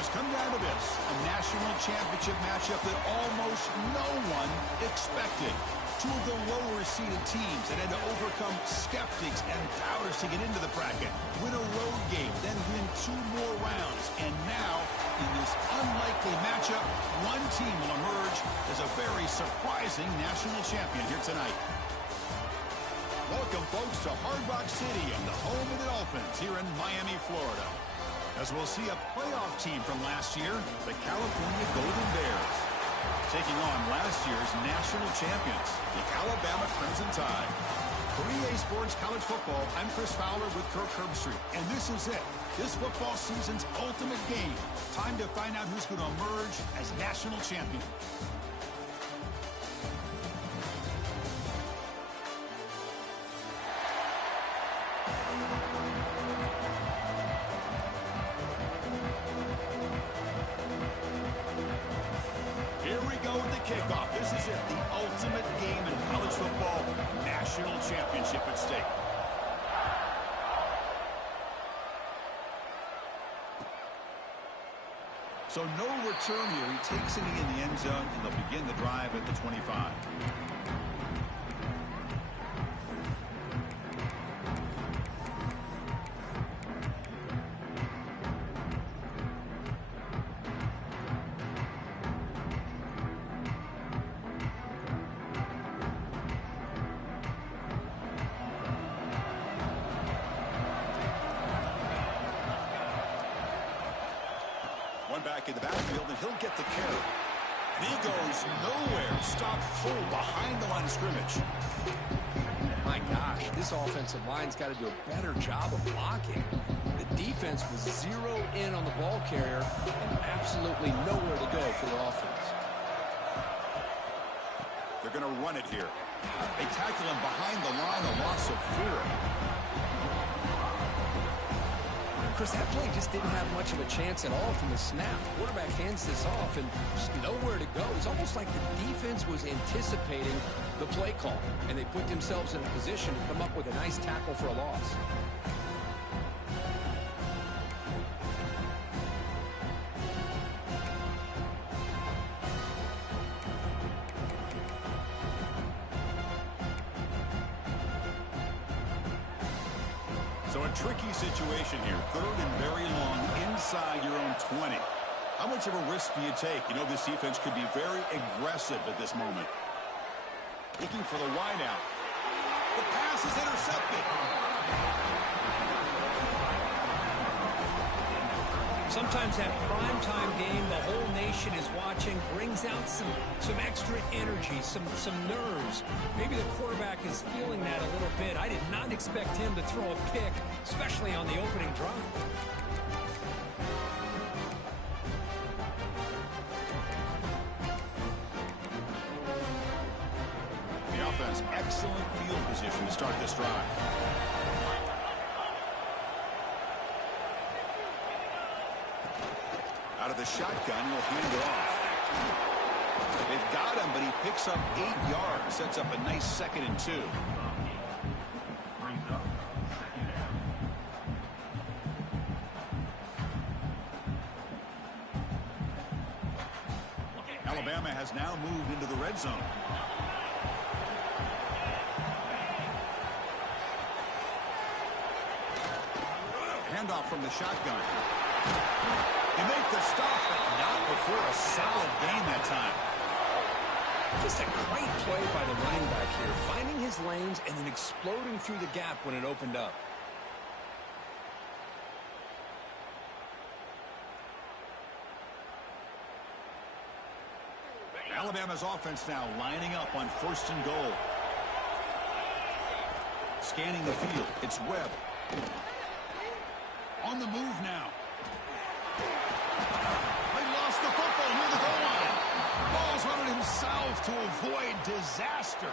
has come down to this, a national championship matchup that almost no one expected. Two of the lower-seeded teams that had to overcome skeptics and doubters to get into the bracket, win a road game, then win 2 more rounds. And now, in this unlikely matchup, one team will emerge as a very surprising national champion here tonight. Welcome, folks, to Hard Rock City and the home of the Dolphins here in Miami, Florida. As we'll see a playoff team from last year, the California Golden Bears, taking on last year's national champions, the Alabama Crimson Tide. For EA Sports College Football, I'm Chris Fowler with Kirk Herbstreit, and this is it. This football season's ultimate game. Time to find out who's going to emerge as national champion. Kickoff. This is it, the ultimate game in college football, national championship at stake. So no return here. He takes it in the end zone, and they'll begin the drive at the 25. Back in the backfield, and he'll get the carry. And he goes nowhere. Stopped full behind the line of scrimmage. My gosh, this offensive line's got to do a better job of blocking. The defense was zero in on the ball carrier and absolutely nowhere to go for the offense. They're going to run it here. They tackle him behind the line, a loss of 4. Chris, that play just didn't have much of a chance at all from the snap. Quarterback hands this off and just nowhere to go. It's almost like the defense was anticipating the play call, and they put themselves in a position to come up with a nice tackle for a loss. So a tricky situation here. 3rd and very long inside your own 20. How much of a risk do you take? You know, this defense could be very aggressive at this moment. Looking for the wide out. The pass is intercepted. Sometimes that primetime game, the whole nation is watching, brings out some extra energy, some nerves. Maybe the quarterback is feeling that a little bit. I did not expect him to throw a pick, especially on the opening drive. The offense, excellent field position to start this drive. Out of the shotgun, he'll hand it off. They've got him, but he picks up 8 yards. Sets up a nice 2nd and 2. Alabama has now moved into the red zone. Handoff from the shotgun. They make the stop, but not before a solid gain that time. Just a great play by the running back here, finding his lanes and then exploding through the gap when it opened up. Alabama's offense now lining up on 1st and goal. Scanning the field, it's Webb. On the move now. They lost the football near the goal line. Ball's running himself to avoid disaster.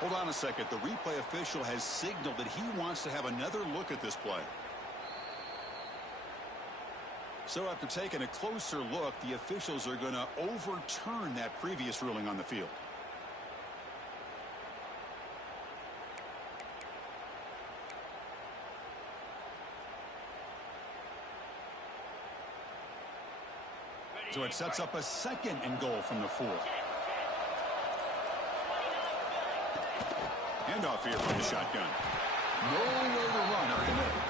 Hold on a second. The replay official has signaled that he wants to have another look at this play. So after taking a closer look, the officials are going to overturn that previous ruling on the field. So it sets up a 2nd and goal from the 4. Handoff here from the shotgun. Nowhere to run up the middle.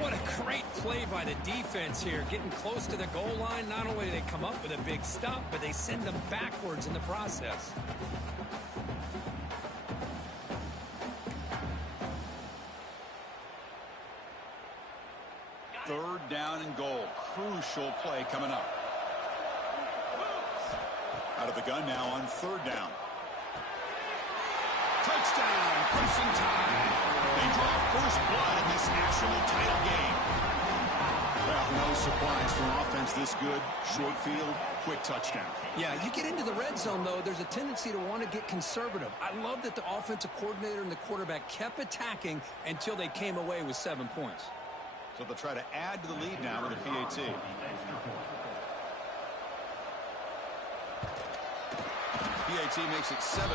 What a great play by the defense here. Getting close to the goal line, not only do they come up with a big stop, but they send them backwards in the process. Third down and goal. Crucial play coming up. Out of the gun now on 3rd down. Touchdown, Crimson Tide. They draw first blood in this national title game. Well, no surprise for an offense this good. Short field, quick touchdown. Yeah, you get into the red zone, though, there's a tendency to want to get conservative. I love that the offensive coordinator and the quarterback kept attacking until they came away with 7 points. So they'll try to add to the lead now with a PAT. PAT makes it 7-0.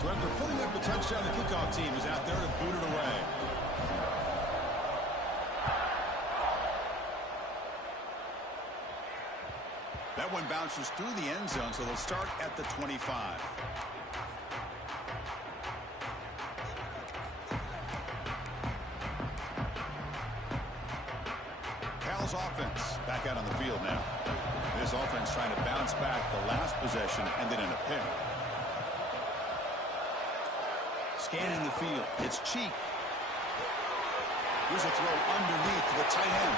So after putting up the touchdown, the kickoff team is out there to boot it away. That one bounces through the end zone, so they'll start at the 25. Cal's offense back out on the field now. This offense trying to bounce back the last possession and then in a pick. Scanning the field. It's Cheek. Here's a throw underneath to the tight end.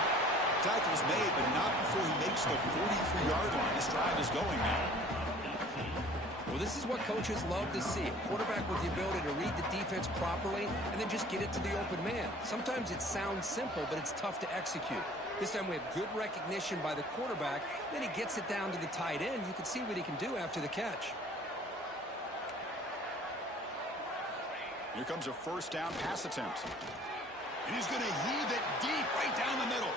Tackle's made, but not before he makes the 43-yard line. This drive is going now. Well, this is what coaches love to see. A quarterback with the ability to read the defense properly and then just get it to the open man. Sometimes it sounds simple, but it's tough to execute. This time we have good recognition by the quarterback. Then he gets it down to the tight end. You can see what he can do after the catch. Here comes a first down pass attempt. And he's going to heave it deep right down the middle.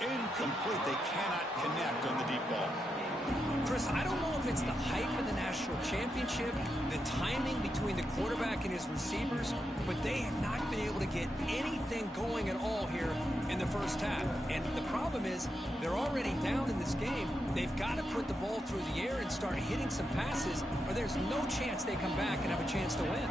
Incomplete. They cannot connect on the deep ball. Chris, I don't know if it's the hype of the national championship, the timing between the quarterback and his receivers, but they have not been able to get anything going at all here in the first half. And the problem is they're already down in this game. They've got to put the ball through the air and start hitting some passes, or there's no chance they come back and have a chance to win.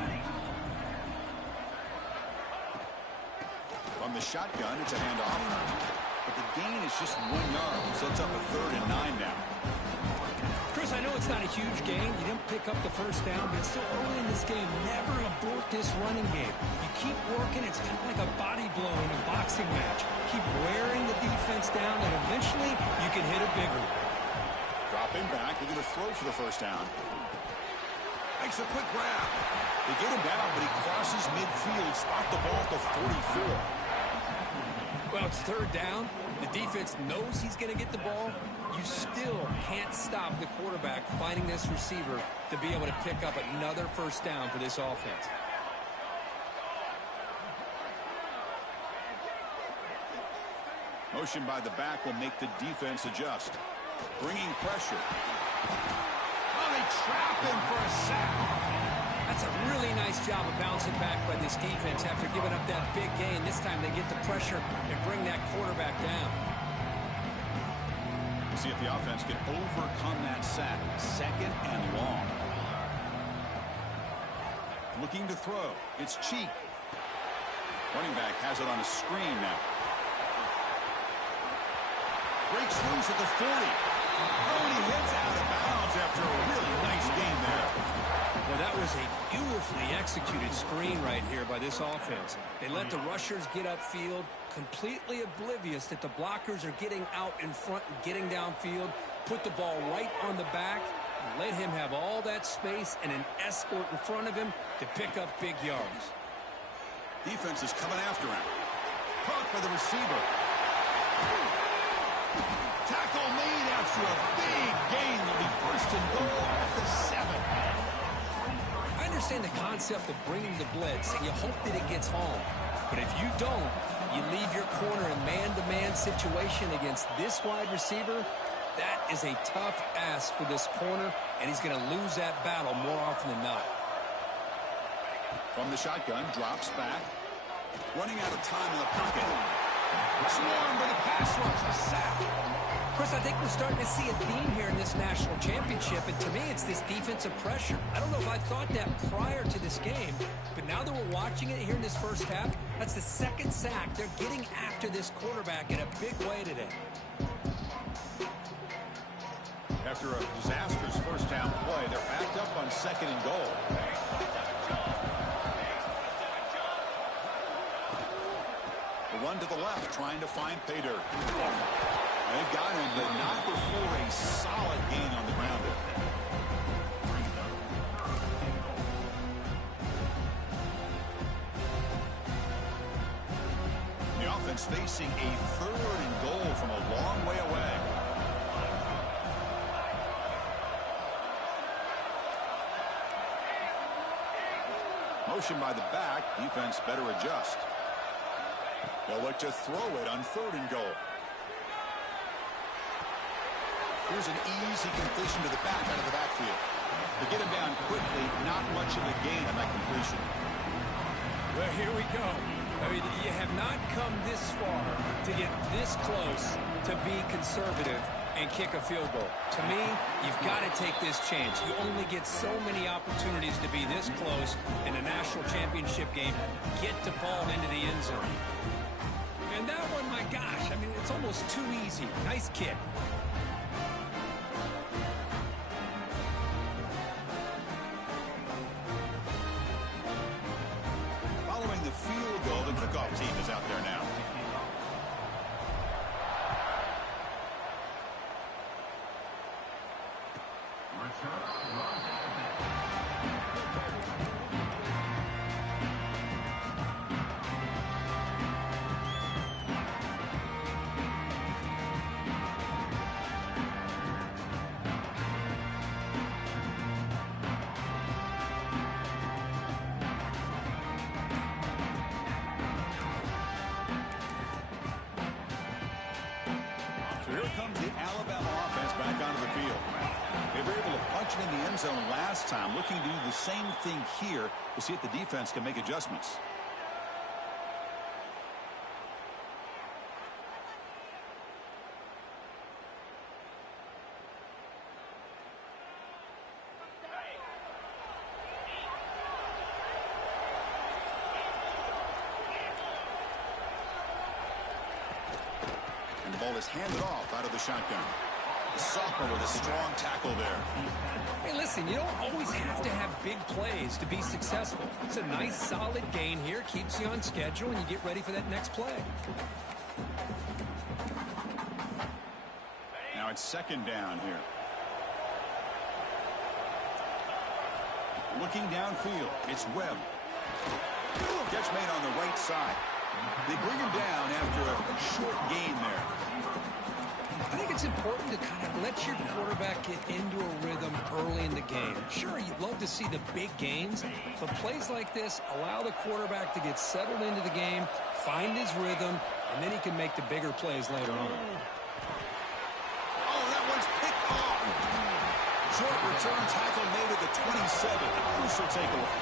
From the shotgun, it's a handoff. But the gain is just 1 yard, so it's up a 3rd and 9 now. Chris, I know it's not a huge gain. You didn't pick up the first down, but it's still early in this game. Never abort this running game. You keep working. It's kind of like a body blow in a boxing match. Keep wearing the defense down, and eventually you can hit a big one. Dropping back. They're going to throw for the first down. Makes a quick grab. They get him down, but he crosses midfield. Spot the ball at the 44. Well, it's 3rd down. The defense knows he's going to get the ball. You still can't stop the quarterback finding this receiver to be able to pick up another first down for this offense. Motion by the back will make the defense adjust. Bringing pressure. Oh, they trap him for a sack. That's a really nice job of bouncing back by this defense after giving up that big gain. This time they get the pressure and bring that quarterback down. We'll see if the offense can overcome that sack. 2nd and long. Looking to throw. It's Cheek. Running back has it on a screen now. Breaks loose at the 40. Oh, he hits out of bounds after a really nice game there. Well, that was a beautifully executed screen right here by this offense. They let the rushers get upfield, completely oblivious that the blockers are getting out in front and getting downfield, put the ball right on the back, and let him have all that space and an escort in front of him to pick up big yards. Defense is coming after him. Caught by the receiver. Tackle made after a big gain. Will be 1st and goal at the 7. I understand the concept of bringing the blitz, and you hope that it gets home. But if you don't, you leave your corner in man-to-man situation against this wide receiver. That is a tough ask for this corner, and he's going to lose that battle more often than not. From the shotgun, drops back. Running out of time in the pocket. Swarmed by the pass rush. A sack. Chris, I think we're starting to see a theme here in this national championship, and to me, it's this defensive pressure. I don't know if I thought that prior to this game, but now that we're watching it here in this first half, that's the second sack. They're getting after this quarterback in a big way today. After a disastrous first down play, they're backed up on 2nd and goal. The run to the left, trying to find pay dirt. They've got him, but not before a solid gain on the ground. The offense facing a 3rd and goal from a long way away. Motion by the back. Defense better adjust. They'll look to throw it on 3rd and goal. Here's an easy completion to the back out of the backfield. To get him down quickly, not much of a gain on that completion. Well, here we go. I mean, you have not come this far to get this close to be conservative and kick a field goal. To me, you've got to take this chance. You only get so many opportunities to be this close in a national championship game. Get the ball into the end zone. And that one, my gosh, I mean, it's almost too easy. Nice kick. Following the field goal, the kickoff team is out there now. In the end zone last time, looking to do the same thing here to see if the defense can make adjustments. And the ball is handed off out of the shotgun. The sophomore with a strong tackle there. Hey, listen, you don't always have to have big plays to be successful. It's a nice, solid gain here. Keeps you on schedule, and you get ready for that next play. Now it's 2nd down here. Looking downfield, it's Webb. Catch made on the right side. They bring him down after a short gain there. I think it's important to kind of let your quarterback get into a rhythm early in the game. Sure, you'd love to see the big gains, but plays like this allow the quarterback to get settled into the game, find his rhythm, and then he can make the bigger plays later on. Oh, that one's picked off. Short return tackle made at the 27. Crucial takeaway.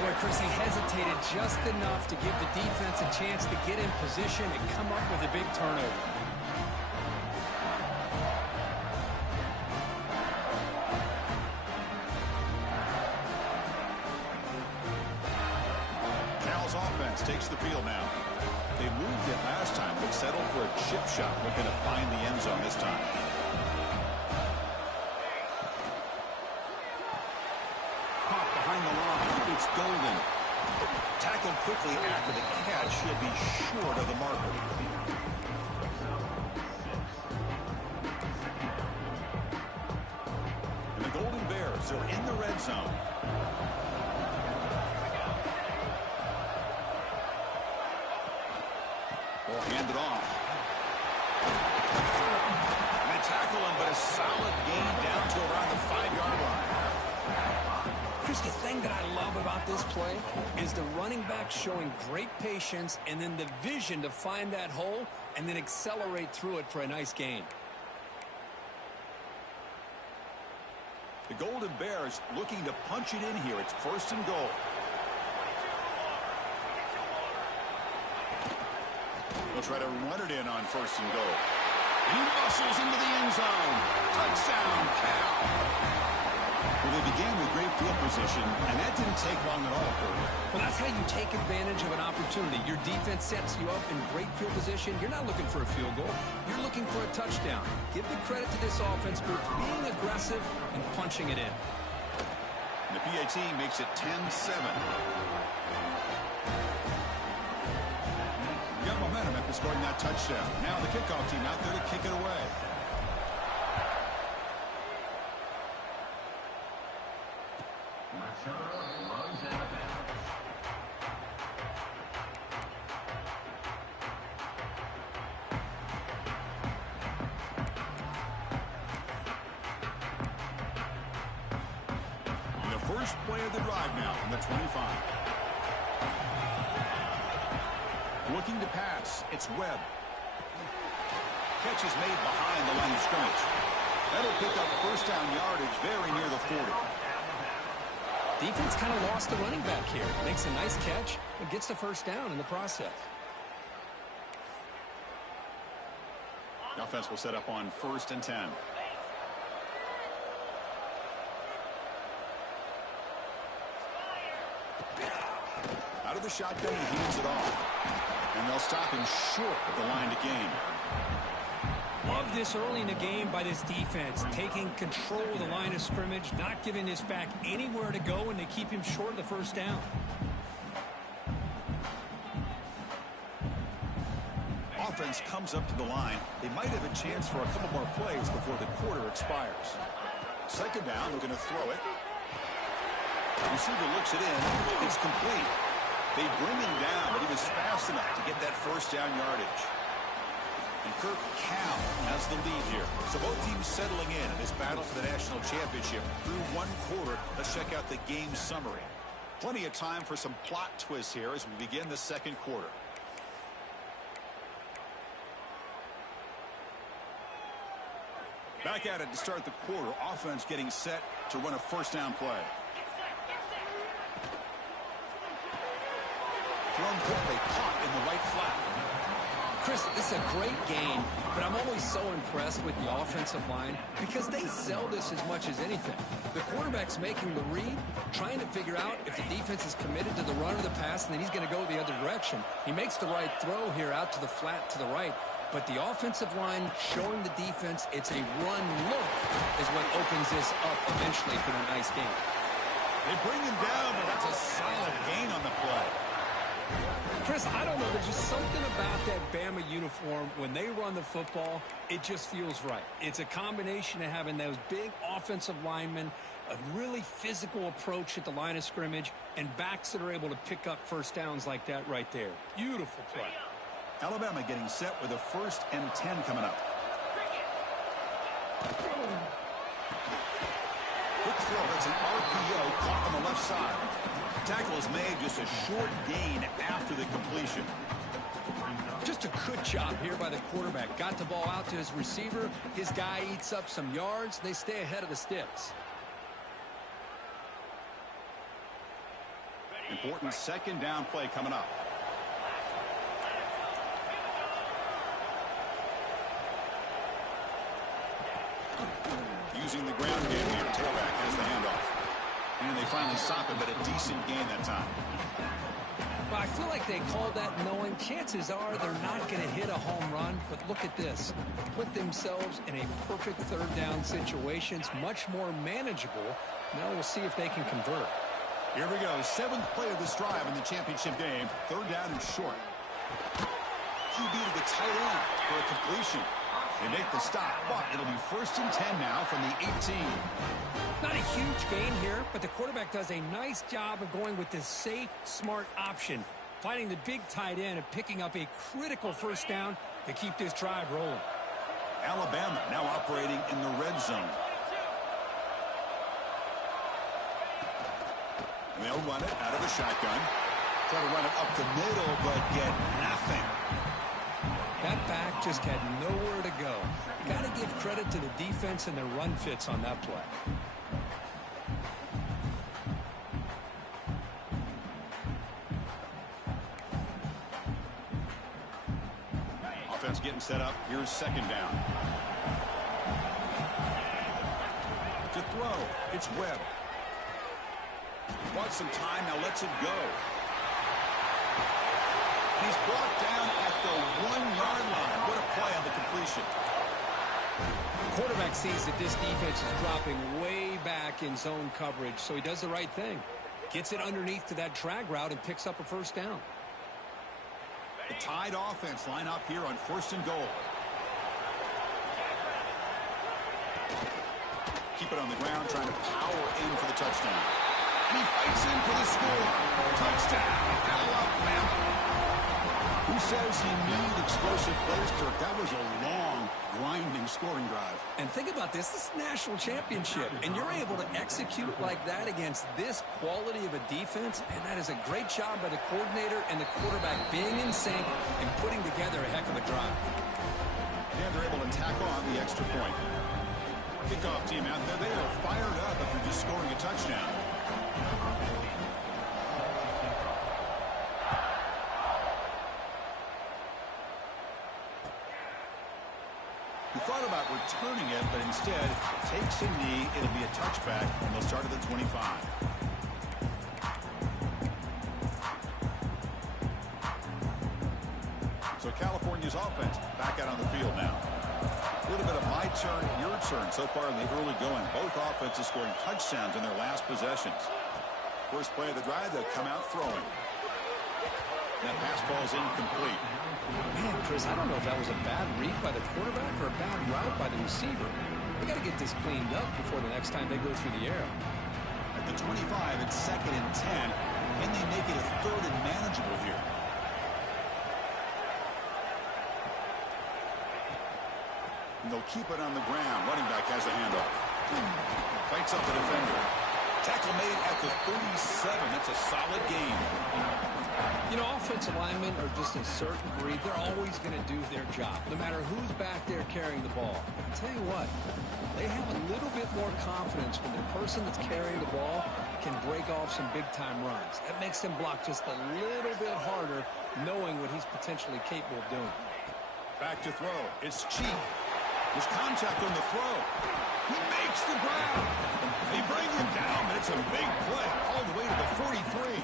Boy, Chris, he hesitated just enough to give the defense a chance to get in position and come up with a big turnover. Takes the field now. They moved it last time, but settled for a chip shot, looking to find the end zone this time. Caught behind the line. It's Golden. Tackled quickly after the catch. He'll be short of the marker. And the Golden Bears are in the red zone. Handed off. And they tackle him, but a solid gain down to around the 5-yard line. Chris, the thing that I love about this play is the running back showing great patience and then the vision to find that hole and then accelerate through it for a nice gain. The Golden Bears looking to punch it in here. It's 1st and goal. He'll try to run it in on first and goal. He muscles into the end zone. Touchdown, Cal. Well, they began with great field position, and that didn't take long at all, Kurt. Well, that's how you take advantage of an opportunity. Your defense sets you up in great field position. You're not looking for a field goal. You're looking for a touchdown. Give the credit to this offense for being aggressive and punching it in. And the PAT makes it 10-7. You got momentum after scoring that touchdown. Now the kickoff team out there to kick it away. The first play of the drive now from the 25. Looking to pass. It's Webb. Catch is made behind the line of scrimmage. That'll pick up first down yardage very near the 40. Defense kind of lost the running back here. Makes a nice catch and gets the first down in the process. The offense will set up on 1st and 10. Out of the shotgun, he hands it off. And they'll stop him short of the line to gain. Love this early in the game by this defense, taking control of the line of scrimmage, not giving this back anywhere to go, and they keep him short of the first down. Offense comes up to the line. They might have a chance for a couple more plays before the quarter expires. Second down, they're going to throw it. Receiver looks it in. It's complete. They bring him down, but he was fast enough to get that first down yardage. And Kirk, Cal has the lead here. So both teams settling in this battle for the national championship through one quarter. Let's check out the game summary. Plenty of time for some plot twists here as we begin the second quarter. Back at it to start the quarter. Offense getting set to run a first down play. Thrown quickly, caught in the right flat. Chris, this is a great game, but I'm always so impressed with the offensive line because they sell this as much as anything. The quarterback's making the read, trying to figure out if the defense is committed to the run or the pass, and then he's going to go the other direction. He makes the right throw here out to the flat to the right, but the offensive line showing the defense it's a run look is what opens this up eventually for the nice game. They bring him down, but that's a solid gain on the play. Chris, I don't know. There's just something about that Bama uniform. When they run the football, it just feels right. It's a combination of having those big offensive linemen, a really physical approach at the line of scrimmage, and backs that are able to pick up first downs like that right there. Beautiful play. Alabama getting set with a 1st and 10 coming up. Quick throw. That's an RPO caught on the left side. Tackle is made, just a short gain after the completion. Just a good job here by the quarterback. Got the ball out to his receiver. His guy eats up some yards. They stay ahead of the sticks. Important second down play coming up. Using the ground game here. Tailback has the handoff. And they finally stop him, but a decent gain that time. Well, I feel like they called that knowing chances are they're not going to hit a home run. But look at this. Put themselves in a perfect third down situation. It's much more manageable. Now we'll see if they can convert. Here we go. 7th play of this drive in the championship game. 3rd down and short. QB to the tight end for a completion. They make the stop, but it'll be 1st and 10 now from the 18. Not a huge gain here, but the quarterback does a nice job of going with this safe, smart option, finding the big tight end and picking up a critical first down to keep this drive rolling. Alabama now operating in the red zone. And they'll run it out of the shotgun. Try to run it up the middle, but get nothing. That back just had nowhere to go. Got to give credit to the defense and their run fits on that play. defense getting set up. Here's second down. To throw, it's Webb. Wants some time, now lets it go. He's brought down at the 1-yard line. What a play on the completion. The quarterback sees that this defense is dropping way back in zone coverage, so he does the right thing. Gets it underneath to that drag route and picks up a first down. The Tide offense line up here on 1st and goal. Keep it on the ground, trying to power in for the touchdown. And he fights in for the score. Touchdown, Alabama. Who says you need explosive plays, Kirk? That was a long, grinding scoring drive. And think about this. This is a national championship, and you're able to execute like that against this quality of a defense, and that is a great job by the coordinator and the quarterback being in sync and putting together a heck of a drive. And they're able to tack on the extra point. Kickoff team out there, they are fired up after just scoring a touchdown. He thought about returning it, but instead takes a knee. It'll be a touchback, and they'll start at the 25. So California's offense back out on the field now. A little bit of my turn, your turn so far in the early going. Both offenses scoring touchdowns in their last possessions. First play of the drive, they'll come out throwing. That pass ball is incomplete. Man, Chris, I don't know if that was a bad read by the quarterback or a bad route by the receiver. They got to get this cleaned up before the next time they go through the air. At the 25, it's 2nd and 10. Can they make it a 3rd and manageable here? And they'll keep it on the ground. Running back has the handoff. Fights up the defender. Tackle made at the 37. That's a solid gain. You know, offensive linemen are just a certain breed. They're always going to do their job, no matter who's back there carrying the ball. I'll tell you what, they have a little bit more confidence when the person that's carrying the ball can break off some big-time runs. That makes them block just a little bit harder, knowing what he's potentially capable of doing. Back to throw. It's Cheek. There's contact on the throw. He makes the ground. They bring him down, but it's a big play all the way to the 43.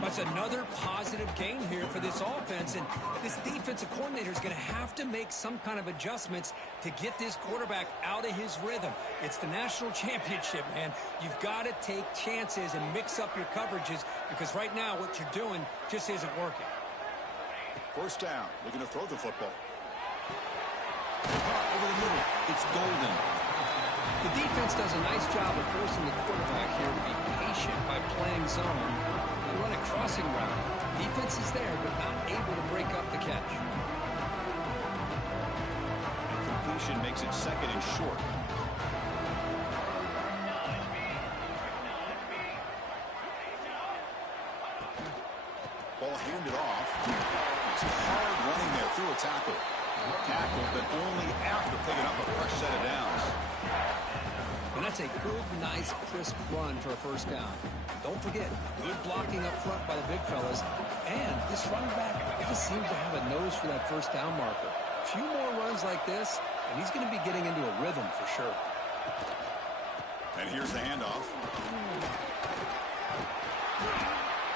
That's another positive game here for this offense, and this defensive coordinator is going to have to make some kind of adjustments to get this quarterback out of his rhythm. It's the national championship, man. You've got to take chances and mix up your coverages because right now what you're doing just isn't working. First down, looking to throw the football. Over the middle, it's Golden. The defense does a nice job of forcing the quarterback here to be patient by playing zone. They run a crossing route. Defense is there, but not able to break up the catch. Completion makes it 2nd and short. Ball handed off. It's hard running there through a tackle. Tackle, but only after picking up a fresh set of downs. And that's a good, nice, crisp run for a first down. Don't forget, good blocking up front by the big fellas. And this running back just seems to have a nose for that first down marker. A few more runs like this, and he's going to be getting into a rhythm for sure. And here's the handoff.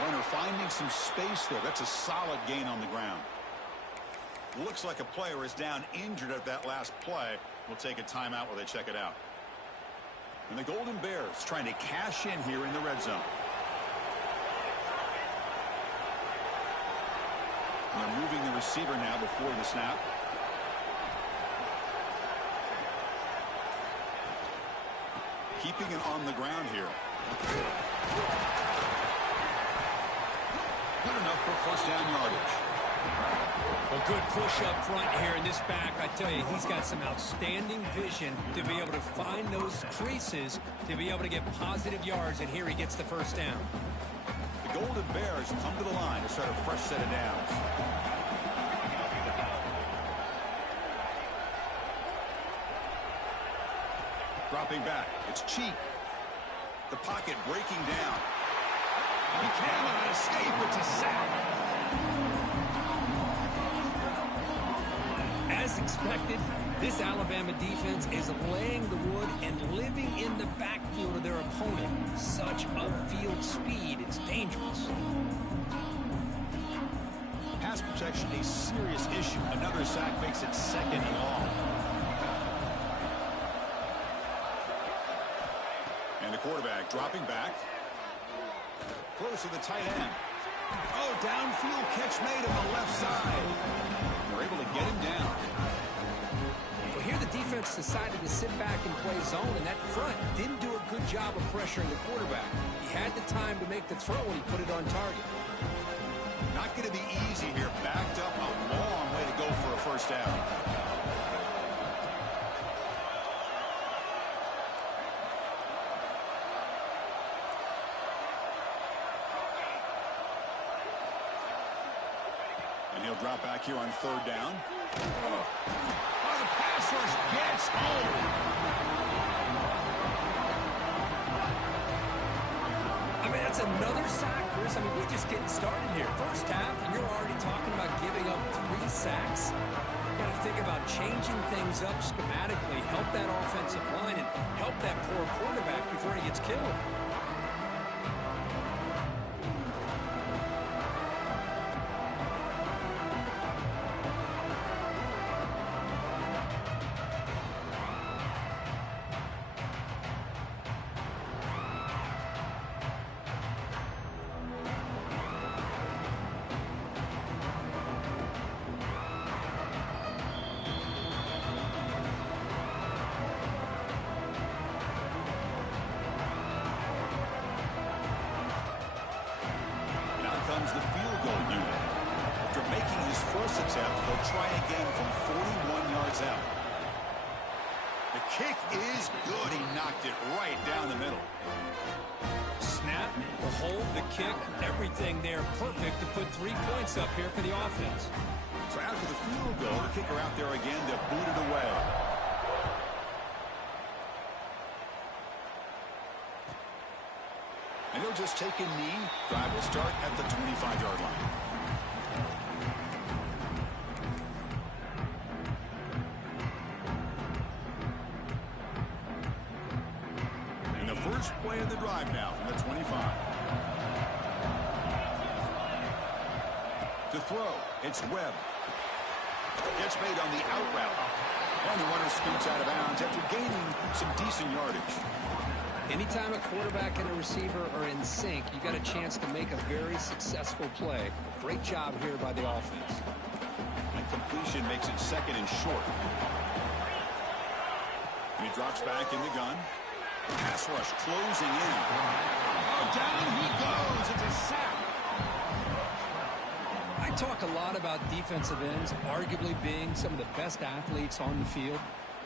Runner finding some space there. That's a solid gain on the ground. Looks like a player is down injured at that last play. We'll take a timeout while they check it out. And the Golden Bears trying to cash in here in the red zone. And they're moving the receiver now before the snap. Keeping it on the ground here. Good enough for first down yardage. A good push up front here in this back. I tell you, he's got some outstanding vision to be able to find those creases to be able to get positive yards, and here he gets the first down. The Golden Bears come to the line to start a fresh set of downs. Dropping back, it's Cheek. The pocket breaking down. He cannot escape, it's a sack. as expected, this Alabama defense is laying the wood and living in the backfield of their opponent. Such upfield speed, it's dangerous. Pass protection, a serious issue. Another sack makes it 2nd and long. And the quarterback dropping back. Close to the tight end. Oh, downfield catch made on the left side. They're able to get him down. Well, here the defense decided to sit back and play zone, and that front didn't do a good job of pressuring the quarterback. He had the time to make the throw, and he put it on target. Not going to be easy here. Backed up a long way to go for a first down. And he'll drop back here on 3rd down. Oh, the pass rush gets home. I mean, that's another sack, Chris. I mean, we're just getting started here. First half, and you're already talking about giving up 3 sacks. You've got to think about changing things up schematically, help that offensive line, and help that poor quarterback before he gets killed. Comes the field goal unit. After making his first attempt, they'll try again from 41 yards out. The kick is good. He knocked it right down the middle. Snap, the hold, the kick, everything there perfect to put 3 points up here for the offense. So after the field goal, the kicker out there again to boot it away. And he'll just take a knee. Drive will start at the 25-yard line. And the first play of the drive now from the 25. To throw, it's Webb. Gets made on the out route. And the runner scoots out of bounds after gaining some decent yardage. Anytime a quarterback and a receiver are in sync, you got a chance to make a very successful play. Great job here by the offense. And completion makes it 2nd and short. And he drops back in the gun. Pass rush closing in. Oh, down he goes. It's a sack. I talk a lot about defensive ends arguably being some of the best athletes on the field.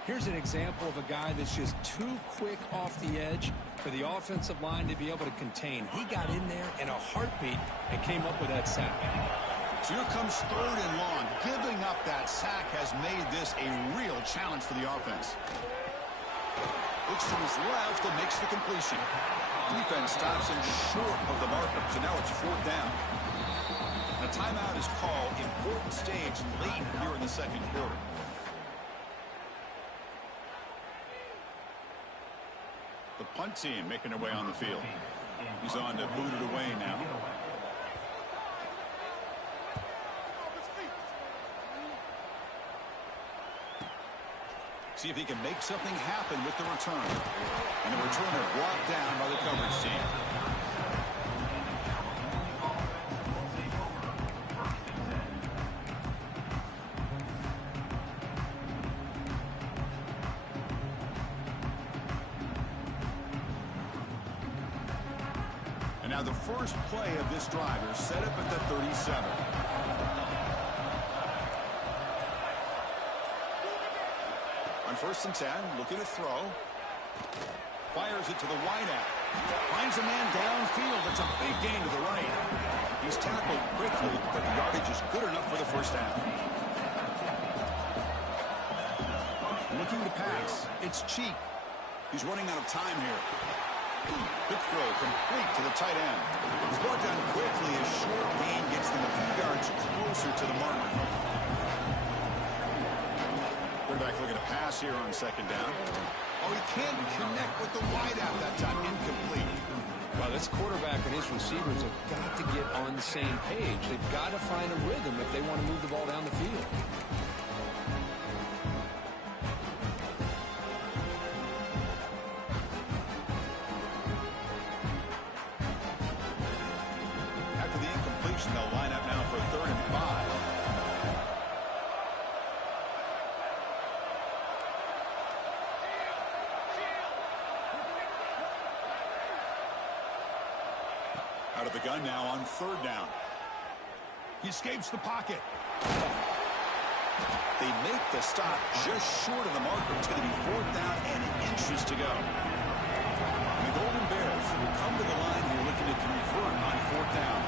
Here's an example of a guy that's just too quick off the edge for the offensive line to be able to contain. He got in there in a heartbeat and came up with that sack. So here comes 3rd and long. Giving up that sack has made this a real challenge for the offense. Looks to his left and makes the completion. Defense stops him short of the marker, so now it's 4th down. A timeout is called. Important stage late here in the 2nd quarter. The punt team making their way on the field. He's on to boot it away now. See if he can make something happen with the return. And the returner brought down by the coverage team. And now the first play of this drive is set up at the 37. On 1st and 10, looking to throw. Fires it to the wideout. Finds a man downfield. That's a big gain to the right. He's tackled quickly, but the yardage is good enough for the first down. Looking to pass. It's Cheek. He's running out of time here. Quick throw complete to the tight end. He's brought down quickly. A short gain gets them a few yards closer to the mark. pass here on second down. Oh, he can't connect with the wideout that time. Incomplete. Well, this quarterback and his receivers have got to get on the same page. They've got to find a rhythm if they want to move the ball down the field. After the incompletion, they'll line up now for 3rd and 5. Out of the gun now on 3rd down. He escapes the pocket. They make the stop just short of the marker. It's going to be 4th down and inches to go. And the Golden Bears will come to the line here looking to convert on 4th down.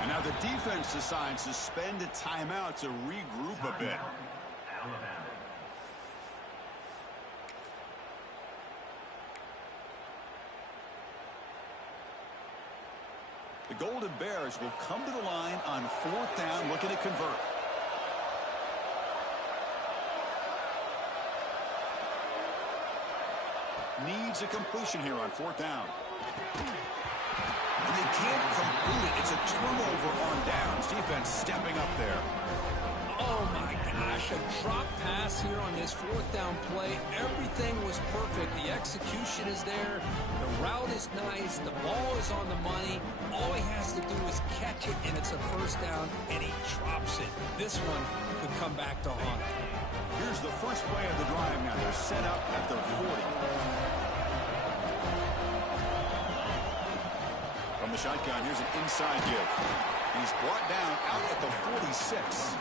And now the defense decides to spend a timeout to regroup a bit. The Golden Bears will come to the line on 4th down, looking to convert. Needs a completion here on 4th down. And they can't complete it. It's a turnover on downs. Defense stepping up there. Oh, my gosh, a drop pass here on this 4th down play. Everything was perfect. The execution is there. The route is nice. The ball is on the money. All he has to do is catch it, and it's a 1st down, and he drops it. This one could come back to haunt. Here's the first play of the drive now. They're set up at their 40. From the shotgun, here's an inside give. He's brought down out at the 46.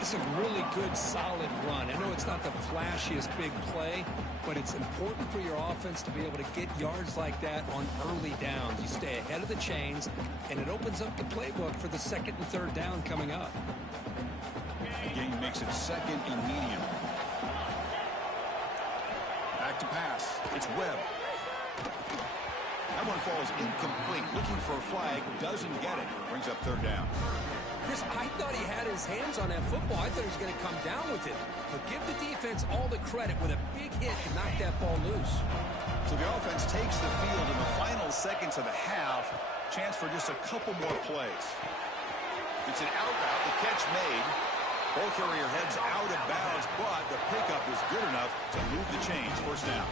It's a really good, solid run. I know it's not the flashiest big play, but it's important for your offense to be able to get yards like that on early downs. You stay ahead of the chains, and it opens up the playbook for the 2nd and 3rd down coming up. The game makes it 2nd and medium. Back to pass. It's Webb. That one falls incomplete. Looking for a flag. Doesn't get it. Brings up 3rd down. Chris, I thought he had his hands on that football. I thought he was going to come down with it. But give the defense all the credit with a big hit to knock that ball loose. So the offense takes the field in the final seconds of the half. Chance for just a couple more plays. It's an out route. The catch made. Ball carrier heads out of bounds, but the pickup is good enough to move the chains. 1st down.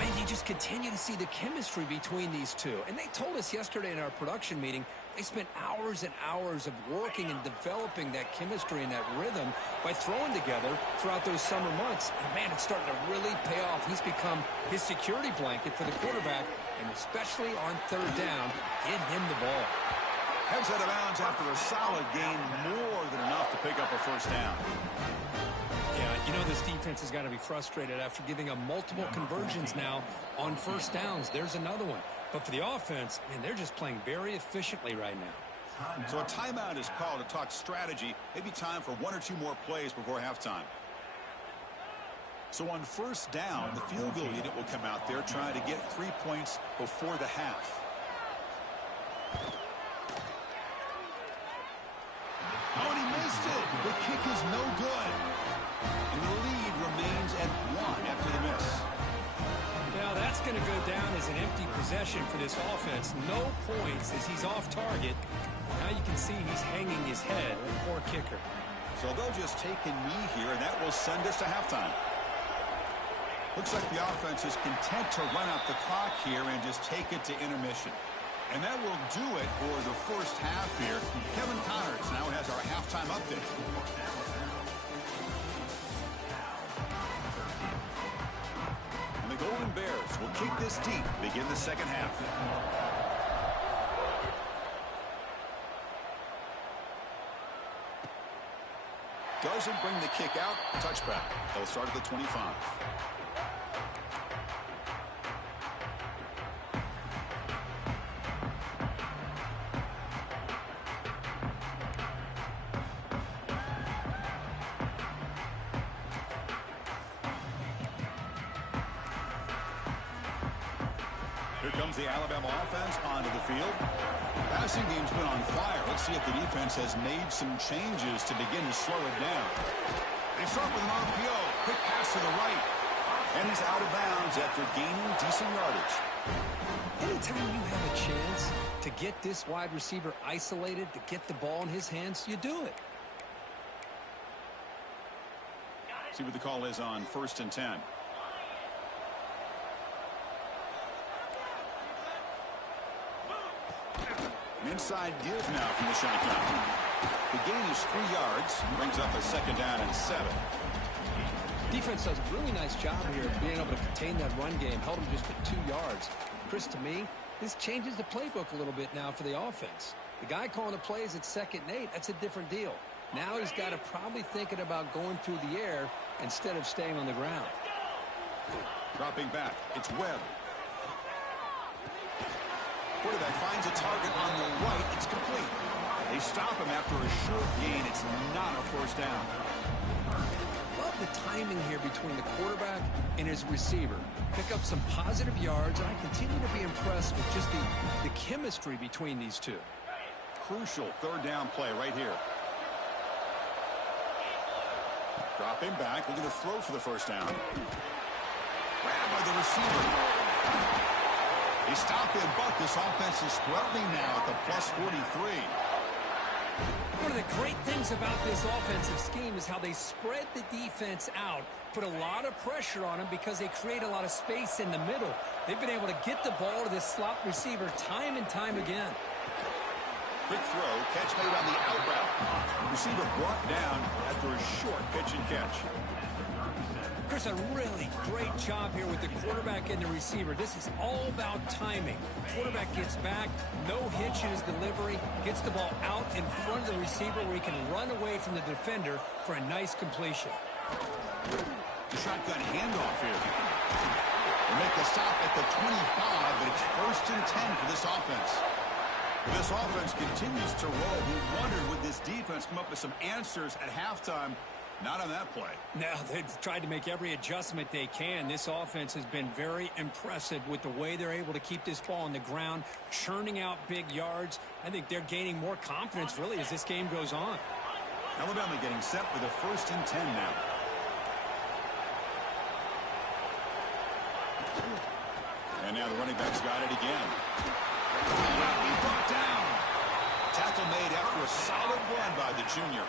Man, you just continue to see the chemistry between these two. And they told us yesterday in our production meeting, they spent hours and hours of working and developing that chemistry and that rhythm by throwing together throughout those summer months. And, man, it's starting to really pay off. He's become his security blanket for the quarterback, and especially on 3rd down, get him the ball. Heads out of bounds after a solid gain, more than enough to pick up a 1st down. Yeah, you know this defense has got to be frustrated after giving up multiple conversions now on 1st downs. There's another one. But for the offense, man, they're just playing very efficiently right now. So a timeout is called to talk strategy. Maybe time for 1 or 2 more plays before halftime. So on 1st down, the field goal unit will come out there trying to get 3 points before the half. Oh, and he missed it. The kick is no good. And the lead remains at 1 after the miss. Now that's going to go down as an empty possession for this offense. No points as he's off target. Now you can see he's hanging his head. Poor kicker. So they'll just take a knee here, and that will send us to halftime. Looks like the offense is content to run out the clock here and just take it to intermission. And that will do it for the 1st half here. Kevin Connors now has our halftime update. And the Golden Bears will kick this deep, begin the 2nd half. Doesn't bring the kick out. Touchback. They'll start at the 25. Here comes the Alabama offense onto the field. Passing game's been on fire. Let's see if the defense has made some changes to begin to slow it down. They start with an RPO. Quick pass to the right. And he's out of bounds after gaining decent yardage. Anytime you have a chance to get this wide receiver isolated, to get the ball in his hands, you do it. See what the call is on 1st and 10. An inside give now from the shotgun. The gain is 3 yards. Brings up a 2nd down and 7. Defense does a really nice job here of being able to contain that run game. Held him just at 2 yards. Chris, to me, this changes the playbook a little bit now for the offense. The guy calling the plays at 2nd and 8, that's a different deal. Now he's got to probably thinking about going through the air instead of staying on the ground. Dropping back, it's Webb. Quarterback finds a target on the right. It's complete. They stop him after a short gain. It's not a 1st down. Love the timing here between the quarterback and his receiver. Pick up some positive yards, and I continue to be impressed with just the chemistry between these two. Crucial 3rd down play right here. Dropping back, looking to throw for the 1st down. Grabbed by the receiver. They stop him, but this offense is threatening now at the plus 43. One of the great things about this offensive scheme is how they spread the defense out, put a lot of pressure on them because they create a lot of space in the middle. They've been able to get the ball to this slot receiver time and time again. Quick throw, catch made on the out route. Receiver brought down after a short pitch and catch. Chris, a really great job here with the quarterback and the receiver. This is all about timing. Quarterback gets back, no hitch in his delivery, gets the ball out in front of the receiver where he can run away from the defender for a nice completion. The shotgun handoff here. They make the stop at the 25, but it's 1st and 10 for this offense. This offense continues to roll. We wondered, would this defense come up with some answers at halftime? Not on that play. No, they've tried to make every adjustment they can. This offense has been very impressive with the way they're able to keep this ball on the ground, churning out big yards. I think they're gaining more confidence, really, as this game goes on. Alabama getting set for the 1st and 10 now. And now the running back's got it again. He brought down. Tackle made after a solid run by the junior.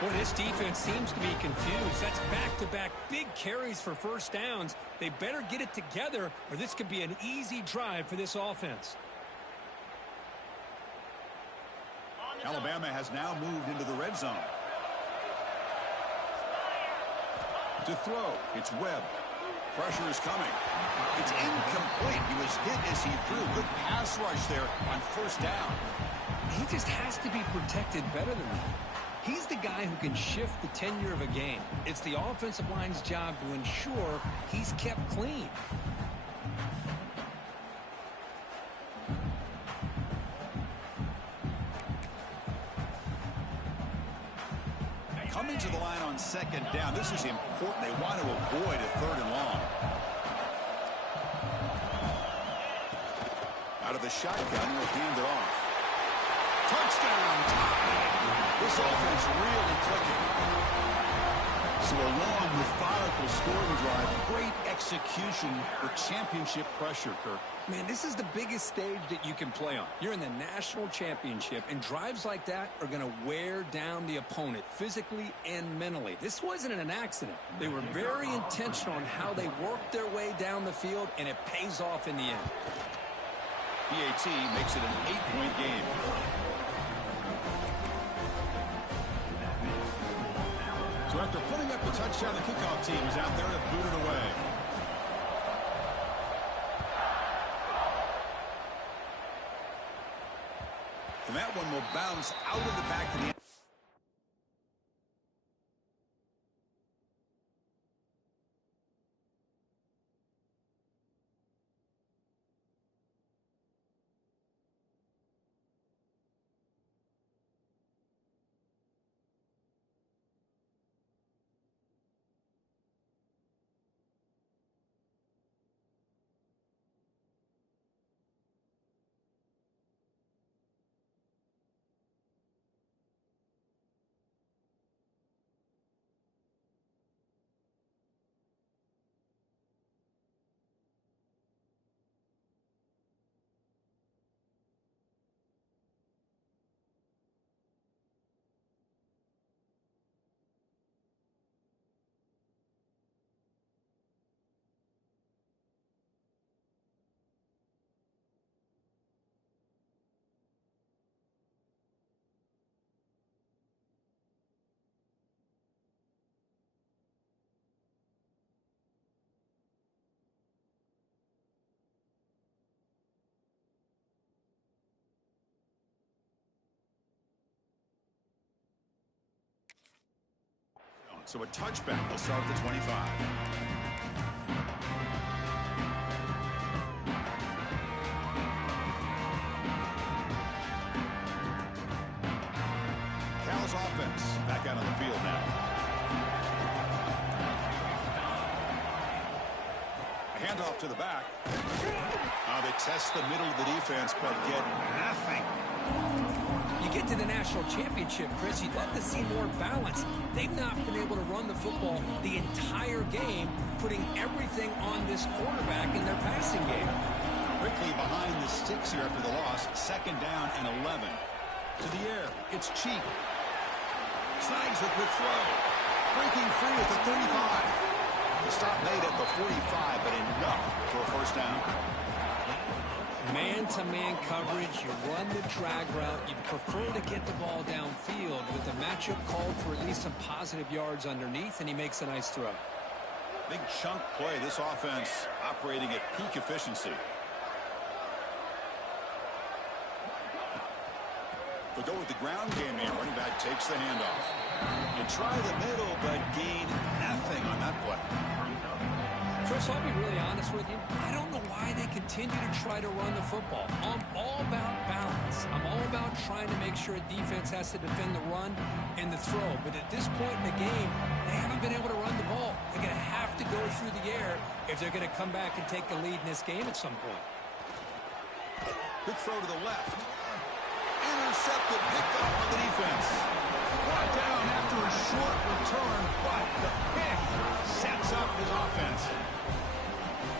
Well, this defense seems to be confused. That's back-to-back big carries for 1st downs. They better get it together, or this could be an easy drive for this offense. Alabama has now moved into the red zone. To throw, it's Webb. Pressure is coming. It's incomplete. He was hit as he threw. Good pass rush there on 1st down. He just has to be protected better than that. He's the guy who can shift the tenure of a game. It's the offensive line's job to ensure he's kept clean. Coming to the line on 2nd down. This is important. They want to avoid a 3rd and long. Out of the shotgun, he'll hand it off. Touchdown! This offense really clicking. So a long, methodical scoring drive. Great execution for championship pressure, Kirk. Man, this is the biggest stage that you can play on. You're in the national championship, and drives like that are going to wear down the opponent physically and mentally. This wasn't an accident. They were very intentional on how they worked their way down the field, and it pays off in the end. PAT makes it an 8-point game. So after putting up the touchdown, the kickoff team is out there to boot it away. And that one will bounce out of the back of the So a touchback will start at the 25. Cal's offense back out on the field now. A handoff to the back. They test the middle of the defense, but get nothing. You get to the national championship, Chris, you'd love to see more balance. They've not been able to run the football the entire game, putting everything on this quarterback in their passing game. Quickly behind the sticks here after the loss. 2nd down and 11. To the air, it's Cheek. Snags a quick throw. Breaking free at the 35. The stop made at the 45, but enough for a first down. Man-to-man coverage, you run the drag route, you prefer to get the ball downfield, with the matchup called for at least some positive yards underneath, and he makes a nice throw. Big chunk play, this offense operating at peak efficiency. They'll go with the ground game here. Running back takes the handoff. You try the middle, but gain nothing on that play. Chris, I'll be really honest with you. I don't know why they continue to try to run the football. I'm all about balance. I'm all about trying to make sure a defense has to defend the run and the throw. But at this point in the game, they haven't been able to run the ball. They're going to have to go through the air if they're going to come back and take the lead in this game at some point. Good throw to the left. Intercepted, picked off by the defense. Brought down after a short return, but the pick sets up his offense.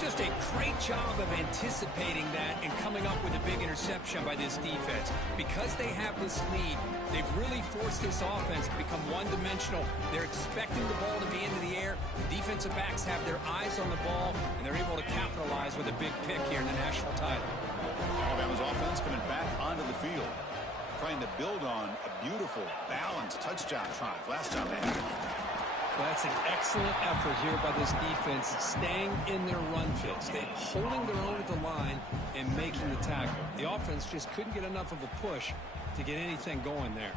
Just a great job of anticipating that and coming up with a big interception by this defense. Because they have this lead, they've really forced this offense to become one-dimensional. They're expecting the ball to be into the air. The defensive backs have their eyes on the ball, and they're able to capitalize with a big pick here in the national title. Alabama's offense coming back onto the field, trying to build on a beautiful, balanced touchdown drive last time they had it. Well, that's an excellent effort here by this defense, staying in their run fits. They're holding their own at the line and making the tackle. The offense just couldn't get enough of a push to get anything going there.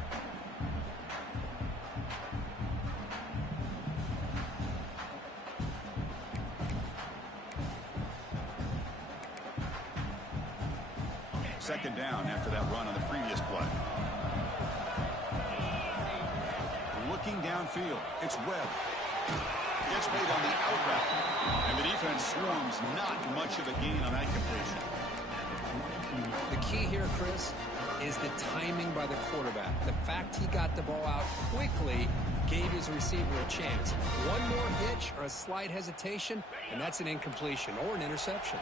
Second down after that run on the previous play. Looking downfield, it's Webb. Gets made on the out route, and the defense swarms. Not much of a gain on that completion. The key here, Chris, is the timing by the quarterback. The fact he got the ball out quickly gave his receiver a chance. One more hitch or a slight hesitation, and that's an incompletion or an interception.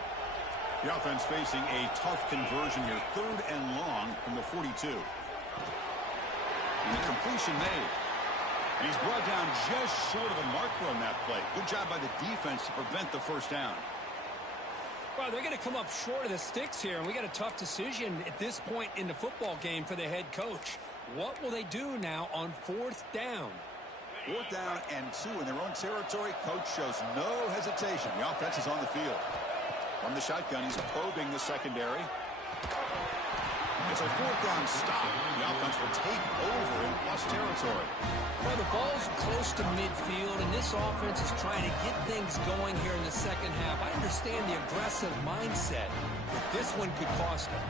The offense facing a tough conversion here. 3rd and long from the 42. And the completion made. And he's brought down just short of the marker on that play. Good job by the defense to prevent the first down. Well, they're going to come up short of the sticks here, and we got a tough decision at this point in the football game for the head coach. What will they do now on 4th down? 4th down and 2 in their own territory. Coach shows no hesitation. The offense is on the field. From the shotgun, he's probing the secondary. It's a 4th down stop. The offense will take over in plus territory. Well, the ball's close to midfield, and this offense is trying to get things going here in the second half. I understand the aggressive mindset, but this one could cost them.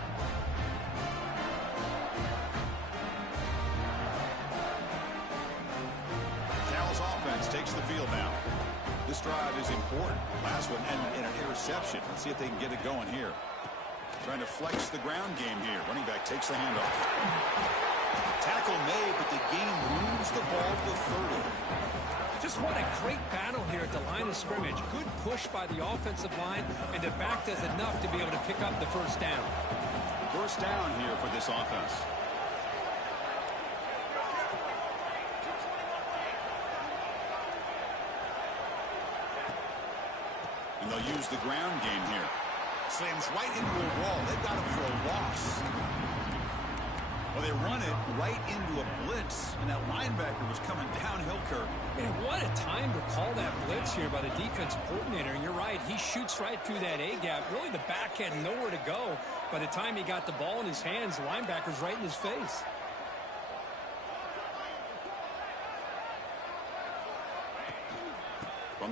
Cal's offense takes the field now. This drive is important. Last one ended in an interception. Let's see if they can get it going here. Trying to flex the ground game here. Running back takes the handoff. Tackle made, but the game moves the ball to 30. Just what a great battle here at the line of scrimmage. Good push by the offensive line, and the back does enough to be able to pick up the first down. First down here for this offense. And they'll use the ground game here. Slams right into a wall. They've got him for a loss. Well, they run it right into a blitz, and that linebacker was coming downhill, Kirk. Man, what a time to call that blitz here by the defensive coordinator. And you're right, he shoots right through that A-gap. Really, the back had nowhere to go. By the time he got the ball in his hands, the linebacker's right in his face.